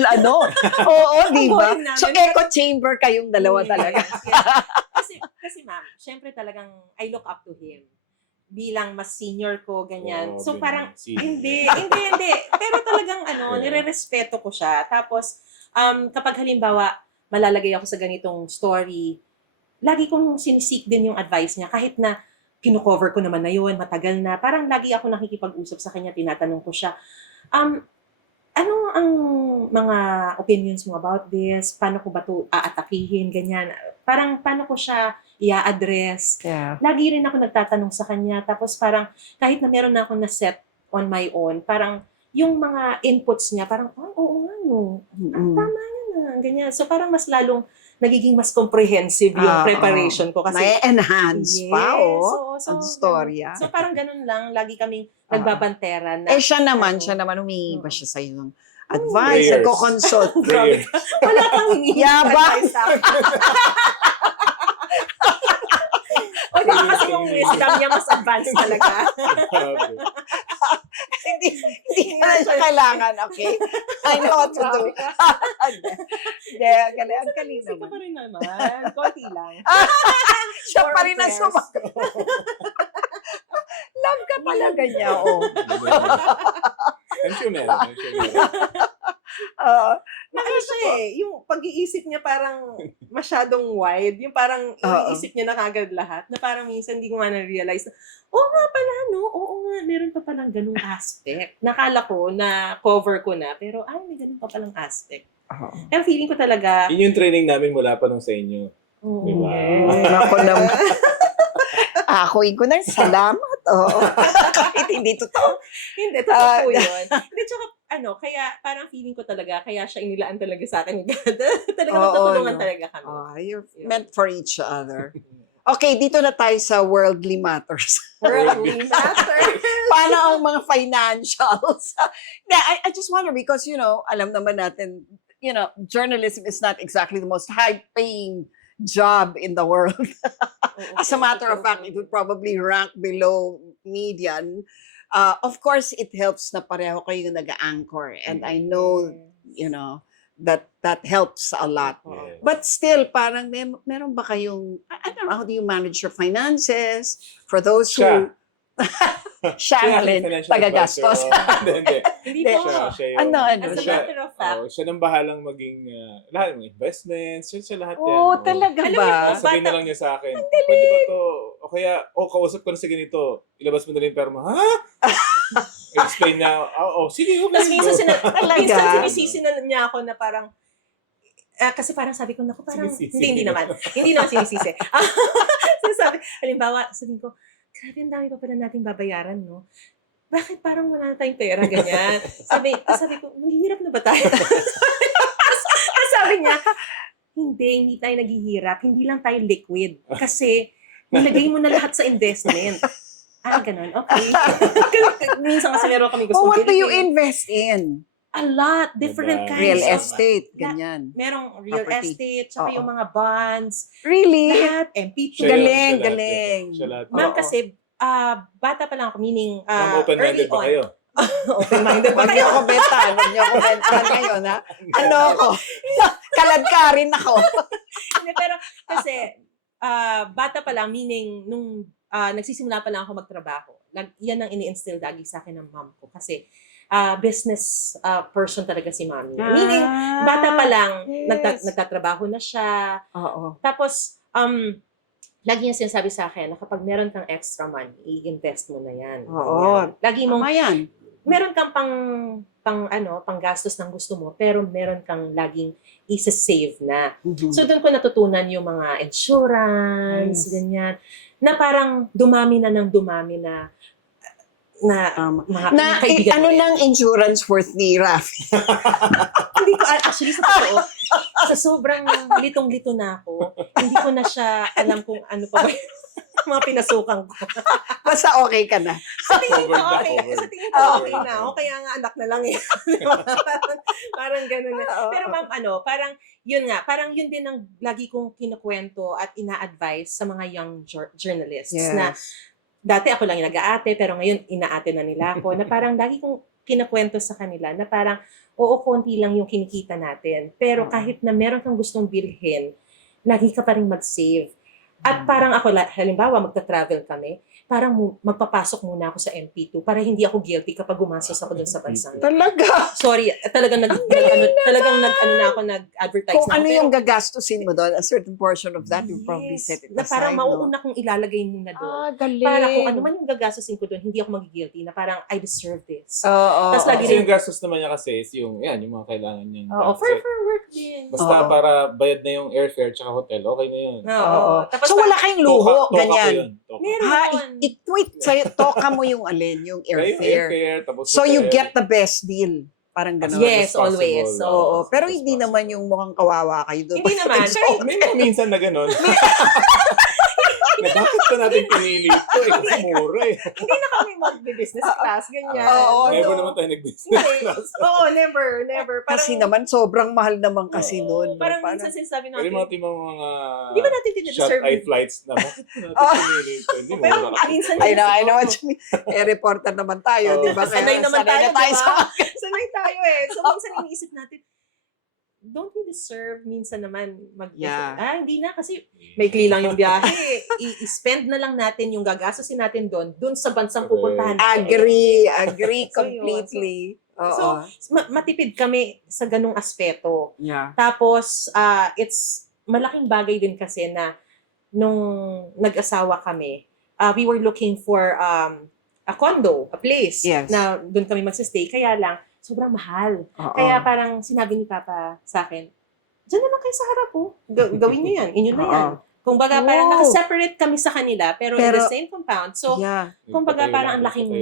Oo, di ba? boring namin. So, echo chamber kayong dalawa Yes, talaga. yes. Kasi ma'am, syempre talagang I look up to him. Bilang mas senior ko, ganyan. Oo, So ganun. parang, Senior. hindi. Pero talagang Yeah. nire-respeto ko siya. Tapos, kapag halimbawa, malalagay ako sa ganitong story, lagi kong sinisik din yung advice niya. Kahit na kino-cover ko naman na yun, matagal na. Parang lagi ako nakikipag-usap sa kanya, tinatanong ko siya, ano ang mga opinions mo about this? Paano ko ba ito aatakihin? Ganyan. Parang paano ko siya i-address? Yeah. Lagi rin ako nagtatanong sa kanya. Tapos parang kahit na meron na ako na-set on my own, parang yung mga inputs niya, parang, oo nga no. Tama na. Ganyan. So parang mas lalong nagiging mas comprehensive yung preparation ko. Kasi, May-enhance pa, So, ang storya. So parang ganun lang. Lagi kaming nagbabanteran na. Siya naman, humingi ba siya sa'yo ng advice? Prayers. Nagko-consult. Prayer. Wala kang hinihingi Yabang. advice sa akin. O, di ba kasi yung wisdom niya mas advanced talaga. Grabe. hindi na siya kailangan, okay? I know what to do. Ang galing Siya pa naman. rin naman. Konti lang. Siya Or pa rin ang prayers. sumagot. Love ka talaga niya, oh. I'm sure meron. Oo. Ano siya yung pag-iisip niya parang masyadong wide. Yung parang iniisip niya na kagad lahat. Na parang minsan hindi ko nga na-realize na, oo nga pala, no? Oo nga, meron pa palang ganung aspect. Nakala ko na cover ko na, pero may ganun pa palang aspect. Oo. Kaya feeling ko talaga, Yun yung training namin mula pa nung sa inyo. oo, Diba? Ako naman. Akuin ko na, salamat. Oo. Kahit hindi totoo. Hindi, totoo po yun. Hindi, tsaka, kaya parang feeling ko talaga, kaya siya inilaan talaga sa akin. Talaga Oo, magtutulungan no. talaga kami. You're meant for each other. Okay, dito na tayo sa worldly matters. Worldly matter. Paano ang mga financials? I just wonder because, alam naman natin, journalism is not exactly the most high-paying job in the world. As a matter of fact, it would probably rank below median. Of course, it helps na pareho kayo nag-anchor. And I know, that helps a lot. Yeah. But still, parang meron ba kayong, I don't know, how do you manage your finances? For those who... Siya Siya rin, financial taga-gastos. advisor. Hindi. Hindi Hindi. po. Siya yung... As a siya, matter of fact, siya nang bahalang maging lahat ng investments, siya lahat yan. Oh, talaga Alam ba? niyo po, Sabihin na lang niya sa akin, pwede ba to? O kaya, kausap ko na sa ganito, ilabas mo na rin yung perma. Ha? Explain na, sige, okay. Tapos minsan, Talaga? minsan sinisisi na niya ako na parang, kasi parang sabi ko, naku, parang, Sinisisi. hindi naman. Hindi naman sinisisi. Sabi, halimbawa, sabihin ko, grabe, ang dami pa pala nating babayaran, no? Bakit parang wala na tayong pera, ganyan? Sabi ko, naghihirap na ba tayo? Sabi niya, hindi tayo naghihirap. Hindi lang tayo liquid. Kasi, nilagay mo na lahat sa investment. Ganun. Okay. Minsan kasi meron kami gusto What do you invest in? A lot. Different Diba? kinds Real of... estate, ganyan. Merong real Property. estate, tsaka Oo. yung mga bonds, Really? lahat, MP2. Siya yun, Galing, siya lahat galing. yan. Siya lahat yan. Ma'am, Oo. kasi bata pa lang ako, meaning Ma'am, early open-minded ba on. kayo? Open-minded ba Huwag kayo? niyo ako bentahan. Huwag niyo ako bentahan ngayon, ha? Ano ako? Kalad ka rin ako. Hindi, pero kasi bata pa lang, meaning nung nagsisimula pa lang ako magtrabaho, yan ang ini-instill lagi sa akin ng mom ko. Kasi business person talaga si mommy. Meaning, bata pa lang, yes. nagtatrabaho na siya. Oo. Tapos, lagi niya sinasabi sa akin na kapag meron kang extra money, i-invest mo na yan. Oo. Ganyan. Lagi mong, Tama yan. meron kang pang gastos ng gusto mo, pero meron kang laging isa-save na. So, doon ko natutunan yung mga insurance, Yes. ganyan, na parang dumami na mga kaibigan Ano ko. nang insurance worth ni Rafi? Hindi ko, actually, sa totoo, sa sobrang litong-lito na ako, hindi ko na siya alam kung ano pa ba yung mga pinasukan ko. Basta okay ka na. Sa tingin ko, Covered na, okay. covered. Sa tingin ko, okay na ako. Kaya nga anak na lang eh. parang ganun na. Oo. Pero ma'am, parang yun nga, parang yun din ang lagi kong kinukwento at ina-advise sa mga young journalists na dati ako lang yung nag-aate, pero ngayon inaate na nila ako, na parang lagi kong kinakwento sa kanila na parang, oo, konti lang yung kinikita natin. Pero kahit na meron kang gustong bilhin, lagi ka pa rin mag-save. At parang ako, halimbawa, magta-travel kami, parang magpapasok muna ako sa MP2 para hindi ako guilty kapag gumastos ako dun sa bansang. Talaga. Sorry, talagang nag-advertise Kung na ano ako. yung gagastusin mo doon, a certain portion of that, you probably Yes, set it na aside, parang no? mauuna kong ilalagay muna doon. Galing. Para kung ano man yung gagastusin ko doon, hindi ako magigilty na parang I deserve this. Oo. Tas lagi Kasi yung gastos naman niya kasi is yung mga kailangan niya. Oo, for work din. Basta Oo. para bayad na yung airfare tsaka hotel, okay na yun. Oo. Tapos So wala kayong luho, Toka ko ganyan. yun. Toka. meron. I-tweet sa'yo, toka mo yung alin, yung Kaya yung airfare. tapos So you hotel. get the best deal. Parang gano'n. Yes, as possible. always. So, Oo. Pero As hindi possible. naman yung mukhang kawawa kayo doon. Hindi naman. Pero May mga minsan na gano'n. na bakit ka natin pinili ito? Kasi mura eh. hindi na kami mag-business class, ganyan. Oo, Never no. naman tayo nag-business Hindi. class. Oo, never. Parang, Kasi naman, sobrang mahal naman kasi noon. no? parang minsan sinasabi Pero yung mga natin, timang mga di ba natin shot tinadeserve? eye flights na bakit ka natin pinili ito? Hindi Pero mura kasi. minsan, I know what you mean. Reporter naman tayo, Oo. di ba? Sanay naman tayo, na tayo diba? sa... Sanay tayo eh. So, minsan iniisip natin, don't we deserve minsan naman Yeah. hindi na kasi maikli lang yung biyahe. I-spend na lang natin yung gagastusin natin doon sa bansang pupuntahan natin. Agree So, yun. completely. Oo. So, matipid kami sa ganung aspeto. Yeah. Tapos, it's malaking bagay din kasi na nung nag-asawa kami, we were looking for a condo, a place Yes. na doon kami magsistay. Kaya lang, sobrang mahal. Oo. Kaya parang sinabi ni Papa sa akin, diyan naman kayo sa harap po. Gawin niyo yan. Inyo na yan. Oo. Kung baga, Wow. parang nakaseparate kami sa kanila, pero in the same compound. So, yeah. kumbaga, parang ang laking-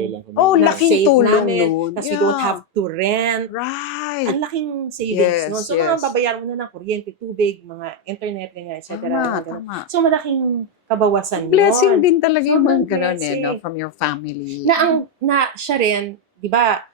Laking save tulong namin. nun. Tapos we don't have to rent. Right. Ang laking savings Yes, nun. So, yes. mga babayaran mo na ng kuryente, tubig, mga internet, ganyan, etc. Tama. So, malaking kabawasan Blessing yun. din talaga yung Sobrang mga ganun blessing. no, from your family. Na siya rin, di ba,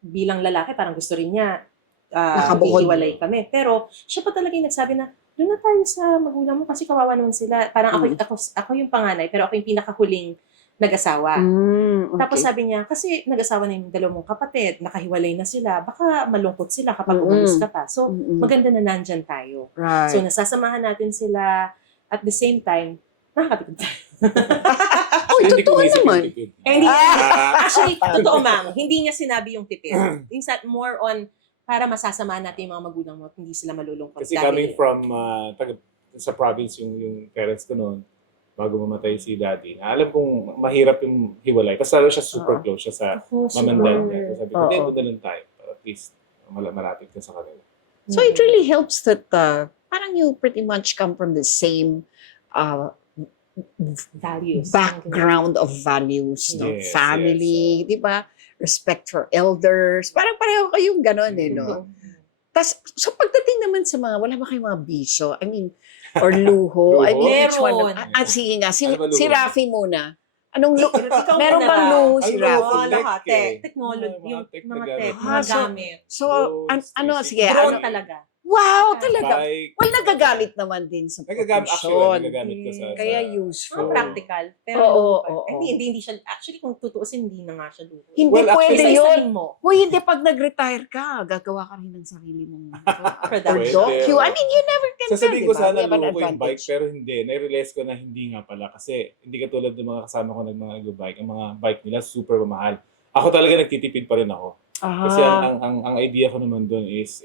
bilang lalaki, parang gusto rin niya, Nakabukod. iiwalay kami. Pero, siya pa talaga yung nagsabi na, doon na tayo sa magulang mo kasi kawawa naman sila. Parang ako yung panganay, pero ako yung pinakahuling nag-asawa. Okay. Tapos sabi niya, kasi nag-asawa na yung dalawang mong kapatid, nakahiwalay na sila, baka malungkot sila kapag umalis ka pa. So, maganda na nandyan tayo. right. So, nasasamahan natin sila at the same time, nakakatipid tayo. Totoo naman. Hindi, actually, totoo ma'am, hindi niya sinabi yung tipid. More on, para masasamahan natin yung mga magulang mo at hindi sila malulungkot. Kasi coming from sa province yung parents ko noon, bago mamatay si daddy, alam kong mahirap yung hiwalay. Kasi lalo siya super close siya sa mom and dad niya. So sabi ko, doon na lang tayo. Para at least malapit ka sa kanila. So it really helps that parang you pretty much come from the same Values. background of values, no? Yes, Family, di ba? Respect for elders. Parang pareho kayong gano'n eh, no? Tapos, so pagdating naman sa mga, wala ba kayong mga bisyo? I mean, or luho? I mean, which one? Meron. Sige nga, si Ano ba luho? Rafi muna. Anong luho? Ikaw Meron muna bang ba? luho si Ang Rafi? luho, Lahat, tech eh. technology, Mga yung tech mga na tech, gamit. mga So, gamit. So, Drones, ano, basic. sige, Drone ano? talaga. Wow, talaga. Bike. Well, nagagamit naman din sa Nagagamit profesyon. nagagamit ko sa... Kaya sa- useful. Mga practical. Pero Oo. hindi siya, actually kung tutuusin, hindi na nga siya luho. Hindi Well, actually, pwede yun. Isa-isahin mo. Hoy, hindi pag nag-retire ka, gagawa ka rin ng sarili mong Production. docu. I mean, you never can tell, Sasabihin ko diba? sana We have an luho ko yung bike, advantage. pero hindi. Nai-realize ko na hindi nga pala. Kasi hindi katulad ng mga kasama ko nag-bike. Ang mga bike nila super mamahal. Ako talaga nagtitipid pa rin ako. Kasi ang idea ko naman doon is,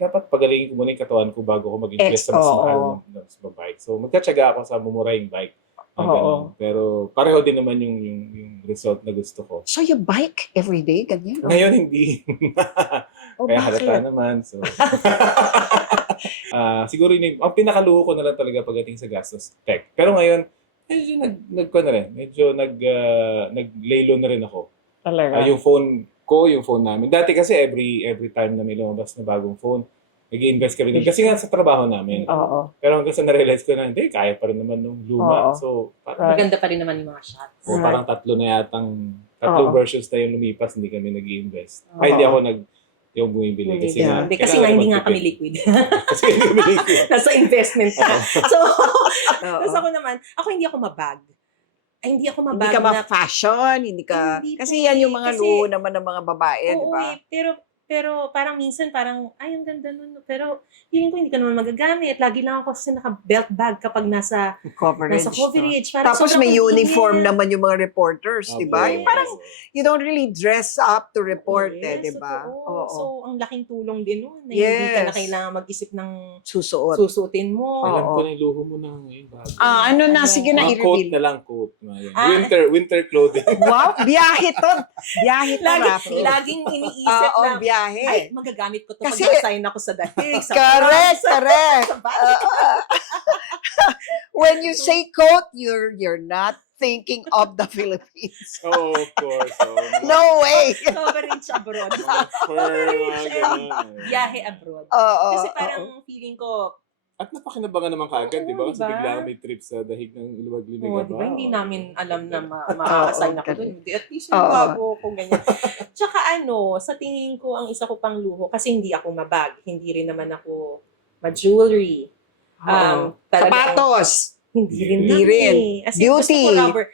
dapat pagalingin ko muna yung katawan ko bago ko mag-invest sa mas mahal na bike. So, magkatsaga ako sa mumurahing bike. Ganun. Pero pareho din naman yung result na gusto ko. So you bike every day, ganyan? Ngayon, hindi. Oh, Kaya halata bakit? naman. So. Siguro ang pinakaluho ko na lang talaga pagdating sa gastos, tech. Pero ngayon, medyo nag-laylo na rin ako. Talaga? Yung phone namin. Dati kasi every time na may lumabas na bagong phone, nag-i-invest kami doon. Kasi nga sa trabaho namin. Oo. Pero hanggang sa na-realize ko na, hindi, kaya pa rin naman nung luma. Oo. So, parang, Maganda pa rin naman yung mga shots. parang tatlong Oo. versions na yung lumipas, hindi kami nag-i-invest. Oo. Hindi ako yung bumibili. Kasi Yeah. nga, Hindi, kasi nga kailangan hindi nga kami magtipid. liquid. Kasi hindi kami liquid. Nasa investment ka. So, Oo. tapos ako naman, hindi ako mabag. Hindi ako Hindi mabag ka na ma-fashion, hindi ka... Hindi Kasi po yan eh, yung mga kasi- luho naman ng mga babae, di oo ba? pero parang minsan parang, ay, ang ganda nun. Pero feeling ko hindi ka naman magagamit. Lagi lang ako kasi naka-belt bag kapag nasa Coverage. coverage. no? Parang Tapos sobrang may uniform convenient. naman yung mga reporters, di ba? Opo. Yung parang you don't really dress up to report, Yes, di ba? totoo. Oo. So, ang laking tulong din nun. Na hindi ka na Yes. kailangan mag-isip ng Susuot. susutin mo. Alam ko Oo. na yung luho mo na ngayon. bago. Ano na, sige na Mga coat i-reveal. na lang, coat. Mga yan. Ah. Winter clothing. Wow, biyahe to. Biyahe to, Rafi. Laging iniisip Oo, na, biyahe. ay, magagamit ko to Kasi- pag na-sign ako sa dahig, sa Correct, prom, correct. sa balik. When you say coat, you're not thinking of the Philippines. Oh, of course. Oh, No way. Coverage abroad. Mga ganun. Biyahe abroad. Oo. Kasi parang feeling ko, At napakinabangan naman kaagad, Oo, di ba? Kasi diba? bigla may trip sa dahig ng Iluwag di Liligaba. ba, hindi namin alam na makaka-assign ako dun. Hindi, at least yung Oo. bago ko, ganyan. Tsaka sa tingin ko, ang isa ko pang luho, kasi hindi ako mabag, hindi rin naman ako ma-jewelry. Oo. Talagang- Sapatos. Hindi Hindi rin. As in, gusto Beauty. ko rubber.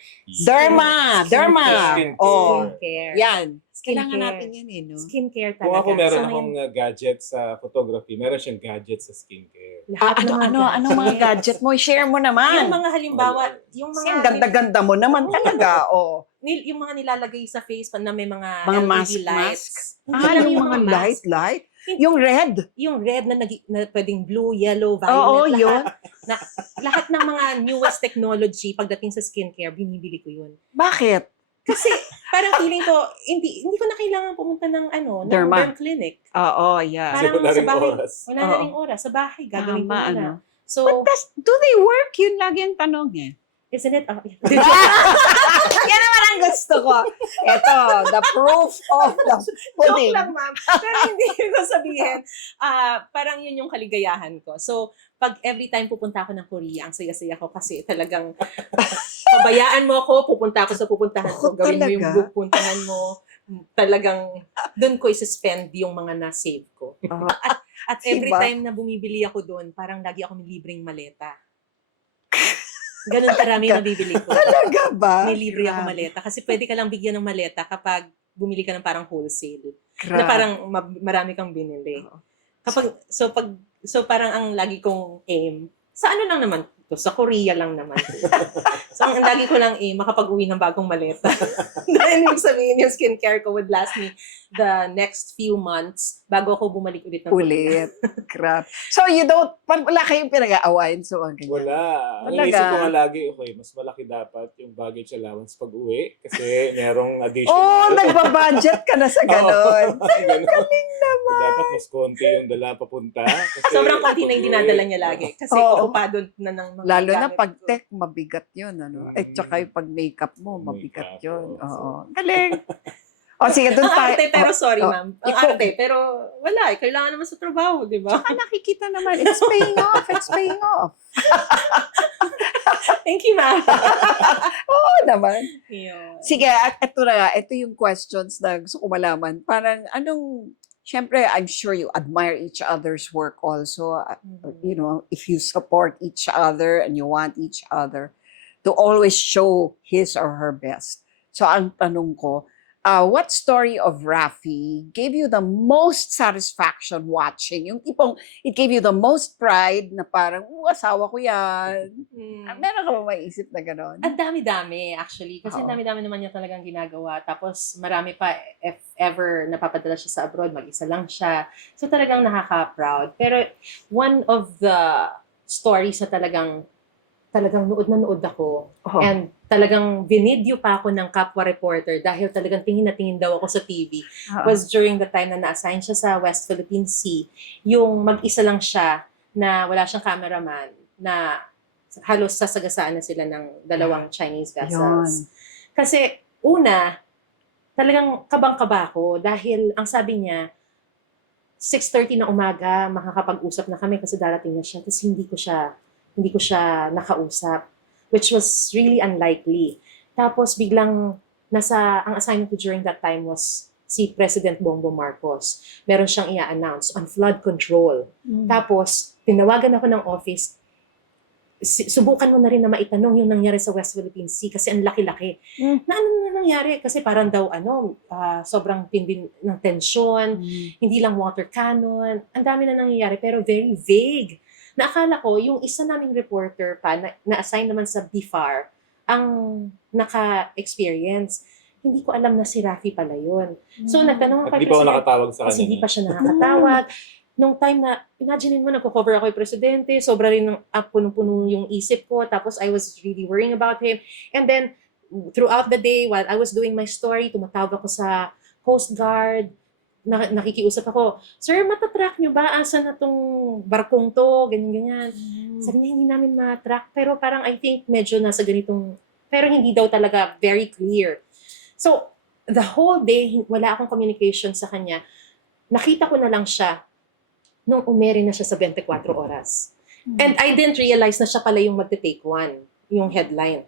Derma. Derma. Skincare. Oh, Skincare. yan. Kailangan Skincare. natin yan eh, no? Skincare talaga. Kung ako meron So, akong gadget sa photography, meron siyang gadget sa skincare. lahat ng mga Anong mga gadget mo? Share mo naman. Yung mga halimbawa, yung Kasi mga ang ganda-ganda mo naman talaga. Oh. yung mga nilalagay sa face na may mga Mga LED mask, lights. Hindi Ah, lang yung mga mask. light. Yung red. Yung red na pwedeng blue, yellow, violet. Oo, lahat, yun. lahat ng mga newest technology pagdating sa skincare, binibili ko yun. Bakit? Kasi parang feeling ko, hindi ko na kailangan pumunta ng Derma. derm clinic. Oo, yeah. Kasi Parang wala sa ring bahay, oras. wala na ring oras. Sa bahay, gagawin ko Tama, na. ano. So, Do they work? Yun lagi ang tanong eh. isn't it? Yan naman ang gusto ko. Ito, the proof of the Joke pudding. lang, ma'am. Pero hindi ko sabihin, parang yun yung kaligayahan ko. So, pag every time pupunta ako ng Korea, ang saya-saya ko kasi talagang pabayaan mo ako, pupunta ako sa pupuntahan ko, Oh, gawin mo yung talaga? pupuntahan mo. Talagang doon ko isi-spend yung mga na-save ko. Oh, At every Diba? time na bumibili ako doon, parang lagi ako may libreng maleta. Ganun karami nabibili ko. talaga ba? May libre ako Grabe. maleta. Kasi pwede ka lang bigyan ng maleta kapag bumili ka ng parang wholesale. Na Grabe. parang marami kang binili. So parang ang lagi kong aim, sa ano lang naman to, sa Korea lang naman. So ang lagi ko lang aim, makapag-uwi ng bagong maleta. Dahil ibig sabihin yung skincare ko would last me the next few months bago ako bumalik ulit ng Korea. Ulit. Crap. So you don't, wala kayong pinag-aawain. So, ang ganyan. Wala. Ang Talaga? inisip ko nga lagi, okay, mas malaki dapat yung baggage allowance pag uwi kasi merong additional. Oh, nagbabudget ka na sa ganon. Ganon. So, dapat mas konti yung dala papunta. Kasi Sobrang konti na yung pag-uwi, dinadala niya lagi. Kasi Oo. okupado na ng mga Lalo na gamit pag ko. tech, mabigat yun. Ano? At saka yung pag makeup mo, mabigat Makeup, yun. oo. Oo. Galing. O sige, doon Ang tayo. arte, pero sorry, oh, ma'am. Ang ikaw- arte, pero wala. Kailangan naman sa trabaho, di ba? Nakikita naman, it's paying off. It's paying off. Thank you, ma'am. Oo naman. Yun. Sige, at ito na nga. Ito yung questions na gusto ko malaman. Parang anong, syempre, I'm sure you admire each other's work also. You know, if you support each other and you want each other to always show his or her best. So, ang tanong ko, what story of Rafi gave you the most satisfaction watching? Yung tipong, it gave you the most pride na parang, asawa ko yan. Meron ka ba maisip na gano'n? Ang dami-dami, actually. Kasi Oo. ang dami-dami naman niya talagang ginagawa. Tapos, marami pa, if ever napapadala siya sa abroad, mag-isa lang siya. So, talagang nakaka-proud. Pero, one of the stories na talagang nood na nood ako. Oh. And talagang binidyo pa ako ng kapwa reporter dahil talagang tingin na tingin daw ako sa TV. Was during the time na na-assign siya sa West Philippine Sea. Yung mag-isa lang siya na wala siyang cameraman na halos sasagasaan na sila ng dalawang Chinese vessels. Kasi una, talagang kabang-kaba ako dahil ang sabi niya, 6:30 na umaga, makakapag-usap na kami kasi darating na siya. Tapos hindi ko siya nakausap, which was really unlikely. Tapos biglang ang assignment ko during that time was si President Bongbong Marcos. Meron siyang i-announce on flood control. Tapos, tinawagan ako ng office, subukan mo na rin na maitanong yung nangyari sa West Philippine Sea kasi ang laki-laki. Na ano na nangyari? Kasi parang daw, sobrang tindi ng tensyon, hindi lang water cannon, ang dami na nangyayari, pero very vague. Naakala ko, yung isa naming reporter pa, na-assign naman sa BIFAR, ang naka-experience. Hindi ko alam na si Rafi pala yun. So, nagtanong ako At di pa ako nakatawag sa kasi kanya. hindi pa siya nakakatawag. Nung time na, imagine mo, nagko-cover ako yung presidente, sobra rin ng punong-puno yung isip ko, tapos I was really worrying about him. And then, throughout the day, while I was doing my story, tumatawag ako sa Coast Guard, nakikiusap ako, Sir, matatrack nyo ba? Asa na tong barkong to? Ganyan-ganyan. Sabi niya, hindi namin matrack. Pero parang I think medyo nasa ganitong, pero hindi daw talaga very clear. So, the whole day, wala akong communication sa kanya. Nakita ko na lang siya nung umeri na siya sa 24 oras. And I didn't realize na siya pala yung magte-take one, yung headline.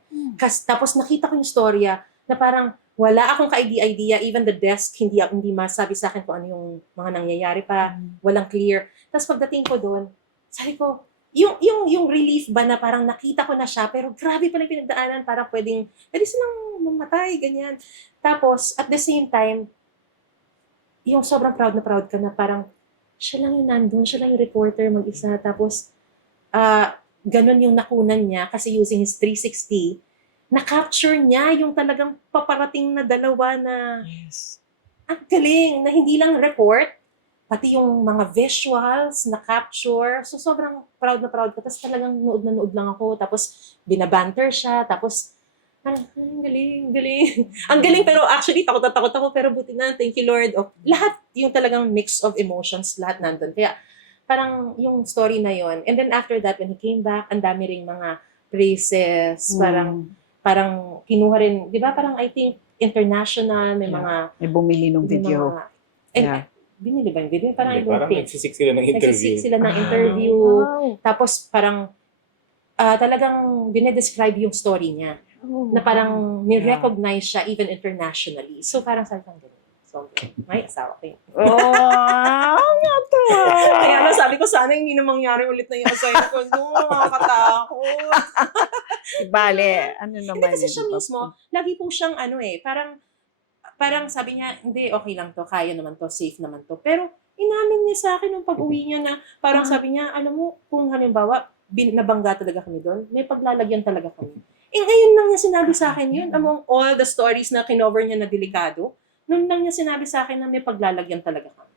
Tapos nakita ko yung storya na parang wala akong ka-idea, even the desk, hindi masabi sa akin kung ano yung mga nangyayari pa, walang clear. Tapos pagdating ko doon, sabi ko, yung relief ba na parang nakita ko na siya, pero grabe pala yung pinagdaanan, parang pwede silang mamatay, ganyan. Tapos, at the same time, yung sobrang proud na proud ka na parang, siya lang yung nandun, siya lang yung reporter mag-isa. Tapos, ganun yung nakunan niya kasi using his 360, na-capture niya yung talagang paparating na dalawa na Yes. ang galing, na hindi lang report, pati yung mga visuals na capture. So, sobrang proud na proud ko. Tapos talagang nood na nood lang ako. Tapos, binabanter siya. Tapos, parang, ang galing, galing. Ang galing, pero actually, takot na takot ako. Pero buti na, thank you Lord. Lahat yung talagang mix of emotions, lahat nandun. Kaya, parang yung story na yon. And then after that, when he came back, ang dami ring mga praises. Parang kinuha rin, di ba? Parang I think, international, may Yeah. mga May bumili ng may video. mga- and, Yeah. binili ba yung video? Parang I don't Parang think. nagsisik sila ng interview. Nagsisik sila ng interview. Wow. Tapos parang talagang dinedescribe yung story niya. Na parang ni-recognize siya even internationally. So parang sabi ko, so, may asawa ko yun. Oh, Kaya lang sabi ko, sana hindi na mangyari ulit na yung assignment ko. Nakakatakot. Bale, ano naman Hindi kasi yun, siya diba? mismo, lagi po siyang parang sabi niya, hindi, okay lang to, kaya naman to, safe naman to. Pero inamin niya sa akin nung pag-uwi niya na parang sabi niya, alam mo, kung halimbawa, nabangga talaga kami doon, may paglalagyan talaga kami. Ngayon lang niya sinabi sa akin yun, among all the stories na kinover niya na delikado, noon lang niya sinabi sa akin na may paglalagyan talaga kami.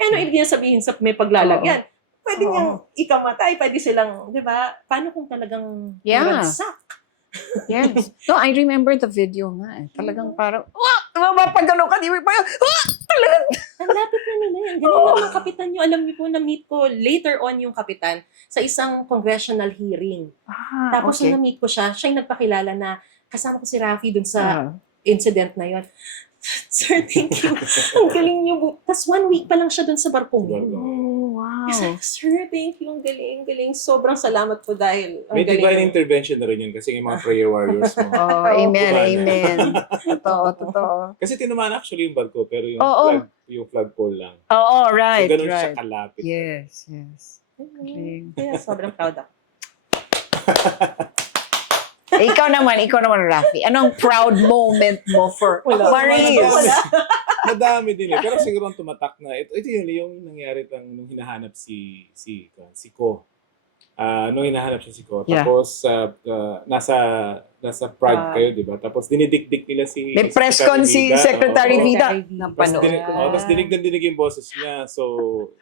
Ano ibig niya sabihin sa may paglalagyan? Pwede niyang ikamatay, pwede silang, di ba? Paano kung talagang Yeah. ragsak? Yes. No, I remember the video nga eh. Talagang parang, mapapagano ka, di ba? Talagang, Ang lapit na nila yan. Galing lang ng kapitan nyo. Alam niyo po, na-meet ko later on yung kapitan sa isang congressional hearing. Tapos nung na-meet ko siya, siya yung nagpakilala na kasama ko si Rafi dun sa incident na yon. Sir, thank you. Ang galing niyo. Tapos 1 week pa lang siya dun sa barkong yun. Oh, wow. Kasi, sir, thank you. Ang galing, galing. Sobrang salamat po dahil ang May galing. divine intervention na rin yun kasi yung mga prayer warriors mo. Oh, amen, Kumana. amen. Totoo, totoo. Kasi tinamaan actually yung barko pero Oo. yung flagpole lang. Oo, right, So, ganun siya right. kalapit. Yes, yes. Galing. Kaya sobrang proud ako. Ikaw naman, Rafi. Anong proud moment mo for Maris? Madami din eh. Pero siguro ang tumatak na, ito yun yung nangyari nung hinahanap si Ko. Nung hinahanap siya si Ko. Yeah. Tapos, nasa Prague kayo, di ba? Tapos dinidikdik nila si May press con si Secretary Vida. Tapos Napanood. dinig yung boses niya. So,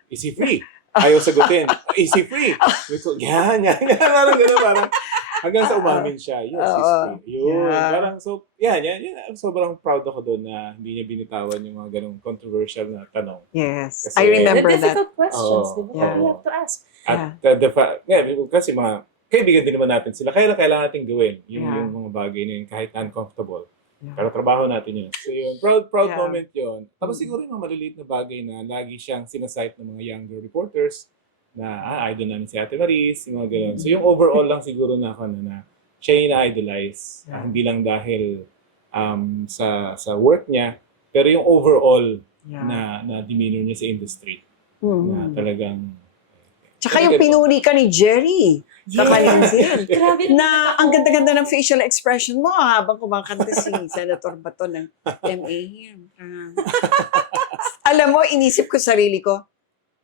is he free? Ayaw sagutin. Is he free? Yan. Parang gano'n, parang hanggang sa umamin siya. Yes, he's free. Yun. Yeah. Parang, so, yan. Sobrang proud ako doon na hindi niya binitawan yung mga ganong controversial na tanong. Yes, Kasi- I remember The that. difficult questions, Oo. di ba? Yeah. You have to ask. At kasi mga kaibigan din naman natin sila. Kaya kailangan natin gawin yung mga bagay na yun kahit uncomfortable. Yeah. Pero trabaho natin yun. So yun, proud Yeah. moment yun. Tapos siguro yung mga maliliit na bagay na lagi siyang sinasite ng mga younger reporters na idol namin si Ate Maris, yung mga ganun. So yung overall lang siguro na ako na siya yung na-idolize. Yeah. Hindi lang dahil sa work niya, pero yung overall Yeah. na demeanor niya sa industry. Mhm. Na talagang Tsaka yung pinuri ka ni Jerry. Kakalinsin. Grabe Na ang ganda-ganda ng facial expression mo habang kumakanta si Senator Bato ng MA. Alam mo, inisip ko sarili ko,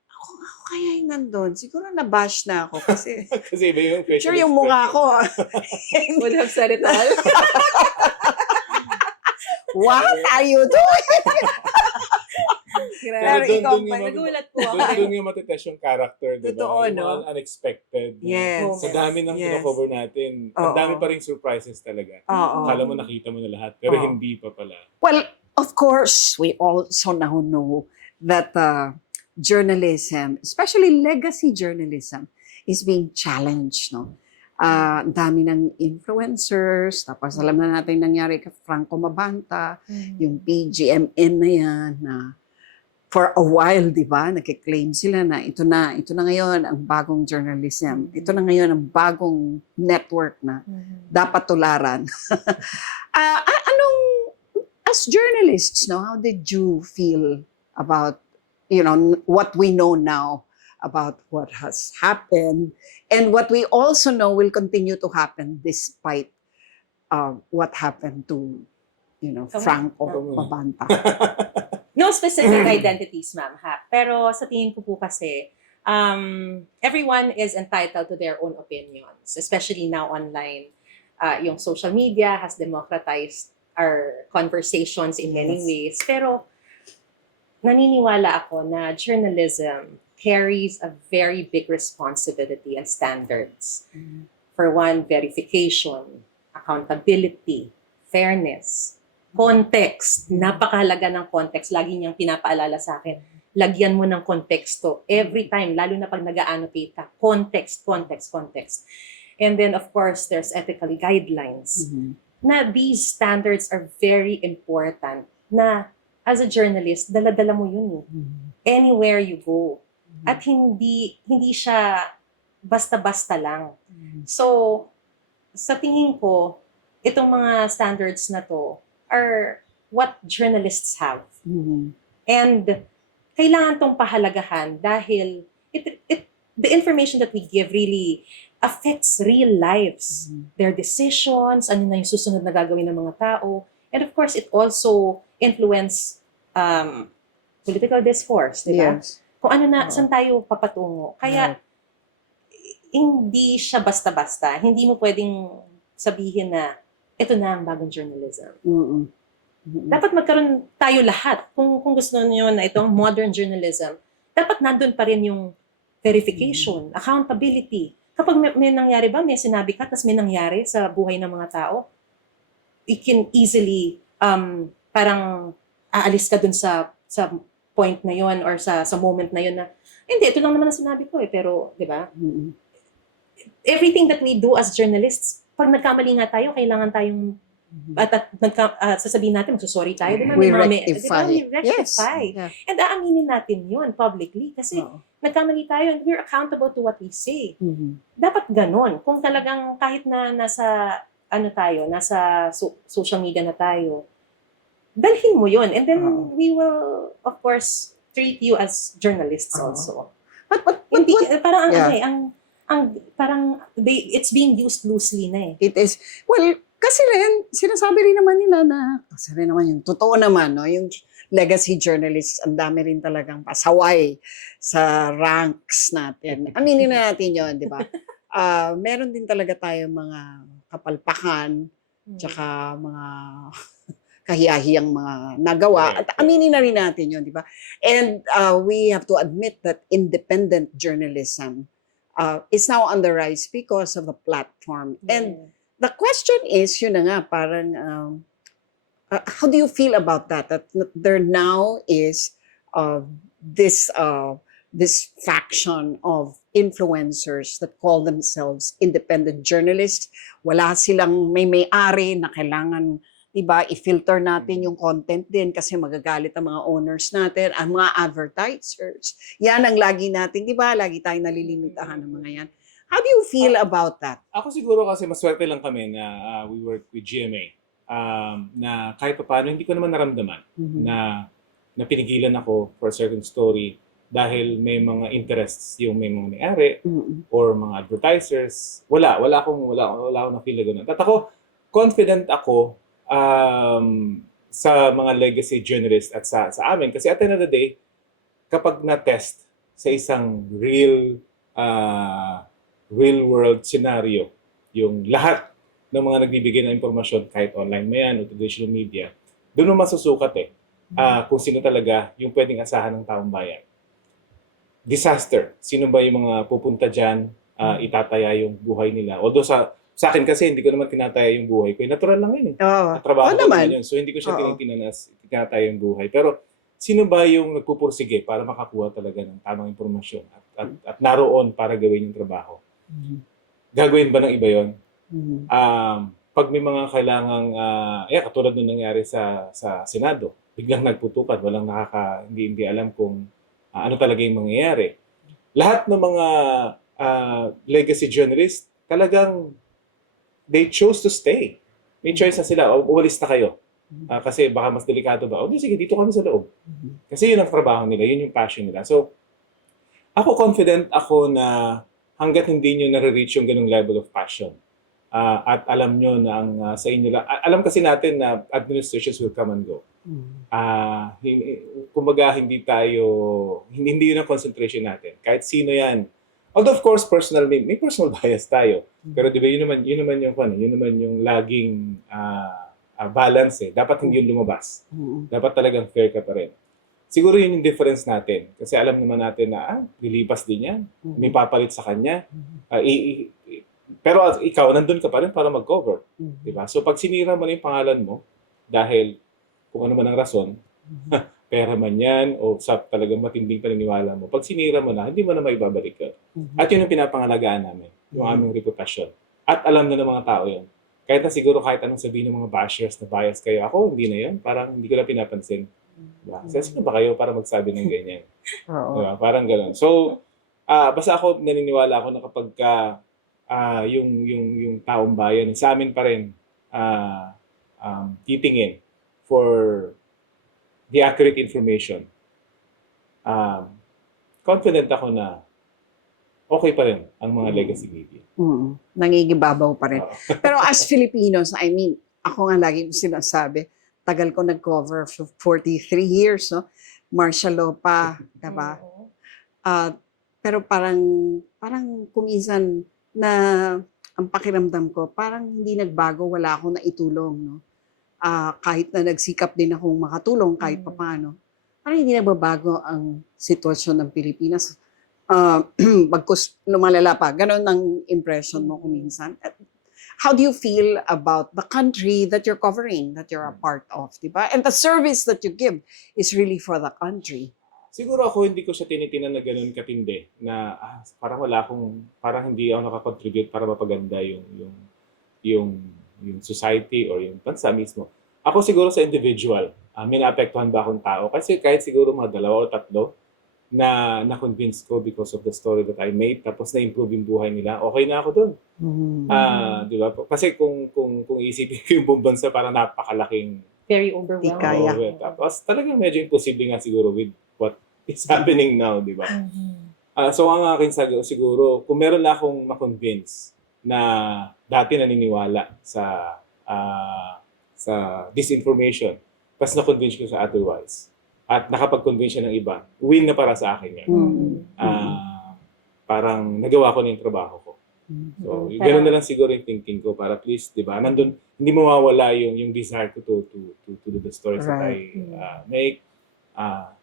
ako kaya yung nandun. Siguro nabash na ako kasi kasi iba yung facial sure yung mukha ko. Would have said it all. What are you doing? Grabe. Pero ikaw doon pa, Nagulat po ako. Doon yung matetest yung character, di ba? Totoo, Yung no? mga unexpected. na- Yes. Sa dami ng Yes. kino-cover natin, Oo. ang dami pa rin surprises talaga. Oo. Akala mo nakita mo na lahat, pero Oo. hindi pa pala. Well, of course, we also now know that journalism, especially legacy journalism, is being challenged. No? Ang dami ng influencers, tapos alam na natin nangyari kay Franco Mabanta, yung PGMN na yan, na for a while, di ba, nagkiklaim sila na ito na ngayon ang bagong journalism. Ito na ngayon ang bagong network na dapat tularan. As journalists, no, how did you feel about, what we know now about what has happened and what we also know will continue to happen despite what happened to, Franco Come on. Mabanta. No specific identities, ma'am, ha? Pero sa tingin ko po kasi, everyone is entitled to their own opinions, especially now online. Yung social media has democratized our conversations in many Yes. ways. Pero naniniwala ako na journalism carries a very big responsibility and standards. For one, verification, accountability, fairness, context. Napakahalaga ng context. Lagi niyang pinapaalala sa akin. Lagyan mo ng konteksto every time, lalo na pag nag-annotate ka. Context, context, context. And then, of course, there's ethical guidelines. Na these standards are very important. Na as a journalist, dala-dala mo yun. Anywhere you go. At hindi siya basta-basta lang. So, sa tingin ko, itong mga standards na to are what journalists have. And kailangan tong pahalagahan dahil the information that we give really affects real lives. Their decisions, ano na yung susunod na gagawin ng mga tao. And of course, it also influence political discourse, di ba? Yes. Kung ano na, saan tayo papatungo. Kaya, hindi siya basta-basta. Hindi mo pwedeng sabihin na, ito na ang bagong journalism. Dapat magkaroon tayo lahat. Kung gusto niyo na itong modern journalism, dapat nandun pa rin yung verification, accountability. Kapag may nangyari ba, may sinabi ka, tapos may nangyari sa buhay ng mga tao, it can easily, parang aalis ka dun sa point na yon or sa moment na yon na, hindi, ito lang naman ang sinabi ko pero, di ba? Everything that we do as journalists, pag nagkamali nga tayo, kailangan tayong sasabihin natin, magsusorry tayo. Di ba? We rectify. rectify. We rectify. Yes. Yeah. And aaminin natin yun publicly kasi nagkamali tayo and we're accountable to what we say. Dapat ganon. Kung talagang kahit na nasa nasa social media na tayo, dalhin mo yun. And then we will, of course, treat you as journalists also. But Hindi, parang it's being used loosely na eh. it is, well, kasi rin, sinasabi rin naman nila na, kasi rin naman yung totoo naman, no? Yung legacy journalists, ang dami rin talagang pasaway sa ranks natin. Aminin na natin yon, di ba? Meron din talaga tayong mga kapalpakan, tsaka mga kahiyahiyang mga nagawa. At aminin na rin natin yun, di ba? And we have to admit that independent journalism is now on the rise because of the platform. And the question is, yun na nga, parang, how do you feel about that? That there now is this faction of influencers that call themselves independent journalists. Wala silang may-ari na kailangan, diba, i-filter natin yung content din kasi magagalit ang mga owners natin, ang mga advertisers. Yan ang lagi natin, diba, lagi tayong nalilimitahan ng mga yan. How do you feel about that? Ako siguro kasi maswerte lang kami na we work with GMA. Na kahit pa paano, hindi ko naman naramdaman na pinigilan ako for a certain story dahil may mga interests yung may mga may-ari or mga advertisers. Wala akong na-feel na gano'n. At ako, confident ako sa mga legacy journalists at sa amin. Kasi at the end of the day, kapag na-test sa isang real world scenario, yung lahat ng mga nagbibigay ng impormasyon, kahit online mo yan o traditional media, doon mo masusukat kung sino talaga yung pwedeng asahan ng taong bayan. Disaster. Sino ba yung mga pupunta dyan, itataya yung buhay nila? Although sa akin kasi, hindi ko naman tinataya yung buhay ko. Natural lang yun At trabaho ko naman yun. So hindi ko siya tinataya yung buhay. Pero sino ba yung nagpupursige para makakuha talaga ng tamang impormasyon at naroon para gawin yung trabaho? Gagawin ba ng iba yun? Pag may mga kailangang, katulad nung nangyari sa Senado, biglang nagputukan, walang hindi alam kung ano talaga yung mangyayari. Lahat ng mga legacy journalists, talagang they chose to stay. May choice na sila, uwalis na kayo. Kasi baka mas delikado ba? O sige, dito kami sa loob. Kasi yun ang trabaho nila, yun yung passion nila. So, Ako confident ako na hangga't hindi nyo nare-reach yung ganung level of passion, at alam nyo na ang sa inyo lang, alam kasi natin na administrations will come and go. Kumbaga hindi yun ang concentration natin. Kahit sino yan. Although of course personal may personal bias tayo. Pero di ba yun naman yung laging balance eh. Dapat hindi yun lumabas. Dapat talagang fair ka pa rin. Siguro yun yung difference natin. Kasi alam naman natin na lilipas din yan. May papalit sa kanya. Pero ikaw, nandun ka pa rin para mag-cover. Diba? So pag sinira mo na yung pangalan mo, dahil kung ano man ang rason, pera man yan, o sa talagang matinding paniniwala mo, pag sinira mo na, hindi mo na maibabalik ka. At yun ang pinapangalagaan namin, yung aming reputasyon. At alam na ng mga tao yun. Kahit na siguro kahit anong sabihin ng mga bashers na bias kayo, ako hindi na yun, parang hindi ko na pinapansin. Diba? Sino ba kayo para magsabi ng ganyan? Diba? Parang gano'n. So, basta ako naniniwala ako na kapag yung taong bayan, sa amin pa rin titingin for the accurate information, confident ako na okay pa rin ang mga legacy media. Nangigibabaw pa rin. Pero as Filipinos, I mean, ako nga lagi ko sinasabi, tagal ko nag-cover for 43 years, no? Martial law pa, diba? Pero parang kuminsan na ang pakiramdam ko, parang hindi nagbago, wala akong naitulong, no? Kahit na nagsikap din akong makatulong kahit papaano. Parang hindi nagbabago ang sitwasyon ng Pilipinas. Bagkus lumalala pa. Ganon ang impression mo kuminsan. How do you feel about the country that you're covering, that you're a part of, diba? And the service that you give is really for the country. Siguro ako hindi ko siya tinitinan na gano'n katindi na parang hindi ako nakakontribute para mapaganda yung society or yung bansa mismo. Ako siguro sa individual, may naapektuhan ba akong tao? Kasi kahit siguro mga 2 o 3 na-convince ko because of the story that I made, tapos na-improve yung buhay nila, okay na ako dun. Di ba? Kasi kung iisipin ko yung buong bansa, parang napakalaking Very overwhelming. Kaya. tapos talagang medyo imposible nga siguro with what is happening now, di ba? So ang akin siguro, kung meron na akong ma-convince na dati naniniwala sa disinformation, tapos na-convince ko sa otherwise, at nakapag-convince siya ng iba, win na para sa akin yan. Parang nagawa ko na yung trabaho ko. So, gano'n na lang siguro yung thinking ko para please, di ba, nandun, hindi mawawala yung desire ko to do the stories that I make,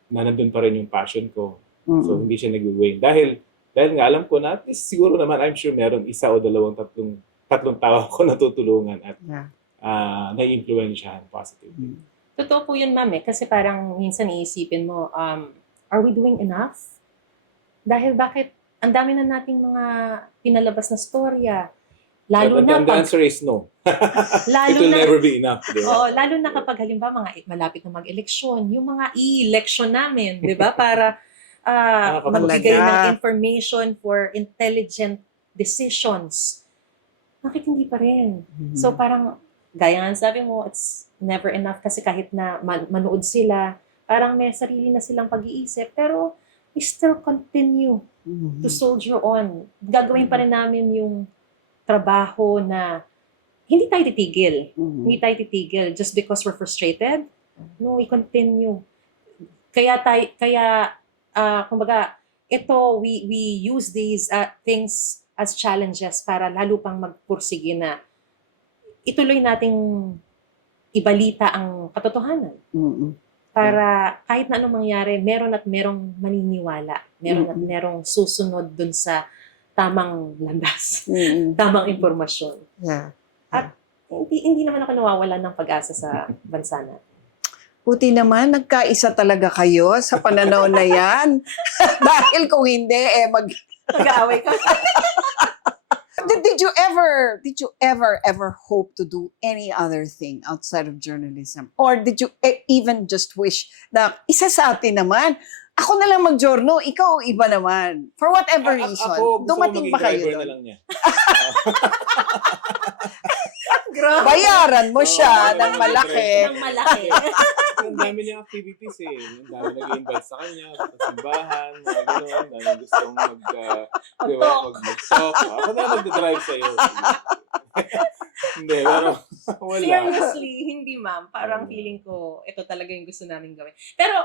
na nandun pa rin yung passion ko. So, hindi siya nag-wane. Dahil nga alam ko na, at least siguro naman, I'm sure meron 1 o 2, tatlong tao ko natutulungan at na-influensyahan positively. Totoo po yun, ma'am, kasi parang minsan iisipin mo, are we doing enough? Dahil bakit ang dami na nating mga pinalabas na storya. Lalo na the answer is no. It will never be enough. Diba? Oo, lalo na kapag halimbawa malapit na mag-eleksyon, yung mga i-election namin, di ba? Para magbigay ng information for intelligent decisions. Bakit hindi pa rin? So parang, gaya nga sabi mo, it's never enough kasi kahit na manood sila, parang may sarili na silang pag-iisip, pero we still continue to soldier on. Gagawin pa rin namin yung trabaho na hindi tayo titigil. Hindi tayo titigil just because we're frustrated. No, we continue. Kumbaga, we use these things as challenges para lalo pang magpursige na ituloy nating ibalita ang katotohanan. Para kahit na anong mangyari, meron at merong maniniwala. Meron at merong susunod dun sa tamang landas. Tamang impormasyon. At hindi naman ako nawawalan ng pag-asa sa bansa natin. Buti naman, nagkaisa talaga kayo sa pananaw na yan. Dahil kung hindi, Mag-aaway ka. Did you ever hope to do any other thing outside of journalism? Or did you even just wish na isa sa atin naman, ako na lang mag-journo, ikaw iba naman. For whatever reason, Ako, dumating ba kayo na doon? lang niya. Bayaran mo siya ng malaki. Ng malaki. Ang dami niyang activities eh. Ang dami nag-invite sa kanya, sa simbahan, mga gano'n. Ang dami gustong di ba, mag-talk. Ako na nag-drive sa'yo. Hindi, pero wala. Seriously, hindi ma'am. Parang feeling ko, ito talaga yung gusto namin gawin. Pero,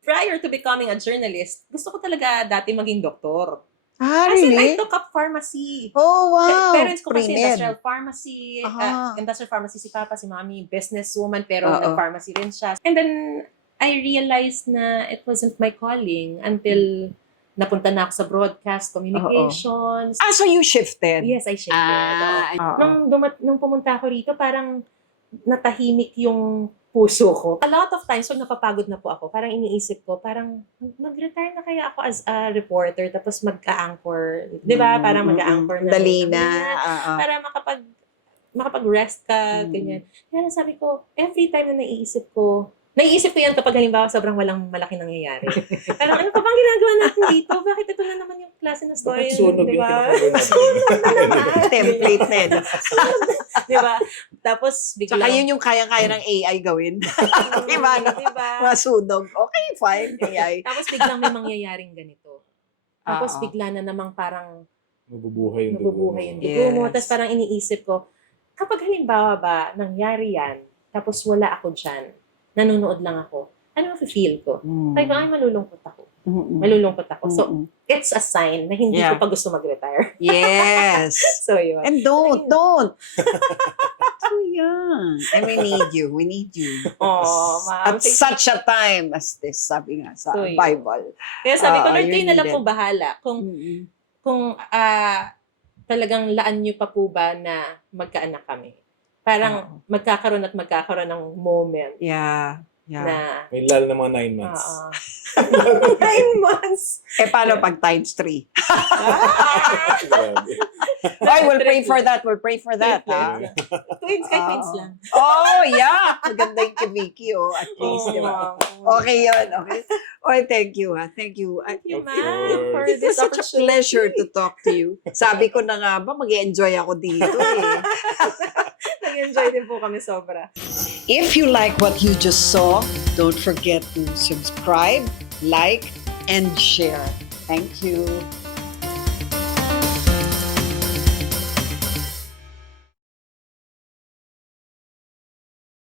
prior to becoming a journalist, gusto ko talaga dati maging doktor. Ah, Kasi I really? took up pharmacy. Oh, wow. Parents ko kasi Pre-med. industrial pharmacy. Aha. Industrial pharmacy si Papa, si Mami, businesswoman, pero Oo. nag-pharmacy rin siya. And then, I realized na it wasn't my calling until napunta na ako sa broadcast communications. Ah, so you shifted? Yes, I shifted. Ah, Oo. Nung pumunta ako rito, parang natahimik yung puso ko. A lot of times, pag napapagod na po ako, parang iniisip ko, parang mag-retire na kaya ako as a reporter, tapos magka-anchor. Di ba? Parang mag-anchor na. Dali na. Para makapag-rest ka, ganyan. Kaya sabi ko, every time na naiisip ko yan kapag halimbawa sobrang walang malaki nangyayari. Parang ano pa bang ginagawa natin dito? Bakit ito na naman yung klase ng story? Bakit sunog Di yung ba? pinapagod natin? Template na yun. Di ba? Tapos biglang... Tsaka yun yung kaya-kaya ng AI gawin. Diba, no? Diba? Mga sunog. Okay, fine, AI. Tapos biglang may mangyayaring ganito. Tapos Oo. bigla na namang parang Mabubuhay yung dugo. nabubuhay yung dugo mo. Yes. Tapos parang iniisip ko, kapag halimbawa ba nangyari yan, tapos wala ako dyan, nanonood lang ako, ano feel ko? Sabi ko, ay malulungkot ako. Malulungkot ako. So, it's a sign na hindi Yeah. ko pa gusto mag-retire. Yes. So, yun. And don't. Too young. And we need you. We need you. Oh, ma'am. At such a time as this, sabi nga sa So, yun. Bible. Kaya sabi ko, Lord, you kayo na lang need po bahala. Mm-mm. Kung talagang laan nyo pa po ba na magkaanak kami. Parang magkakaroon ng moment Yeah. Yeah. na May lal na mga 9 months. 9 months. Paano pag times 3? Grabe. I will pray for that. We'll pray for that. Ha? Twins, kahit twins lang. Oh, yeah. Maganda yung kay Vicky, at least, di ba? Okay yun, okay. Oh, thank you, ha. Thank you. Thank you, Of ma'am, for It this was such a opportunity. pleasure to talk to you. Sabi ko na nga ba, mag-enjoy ako dito eh. Nag-enjoy din po kami sobra. If you like what you just saw, don't forget to subscribe, like, and share. Thank you.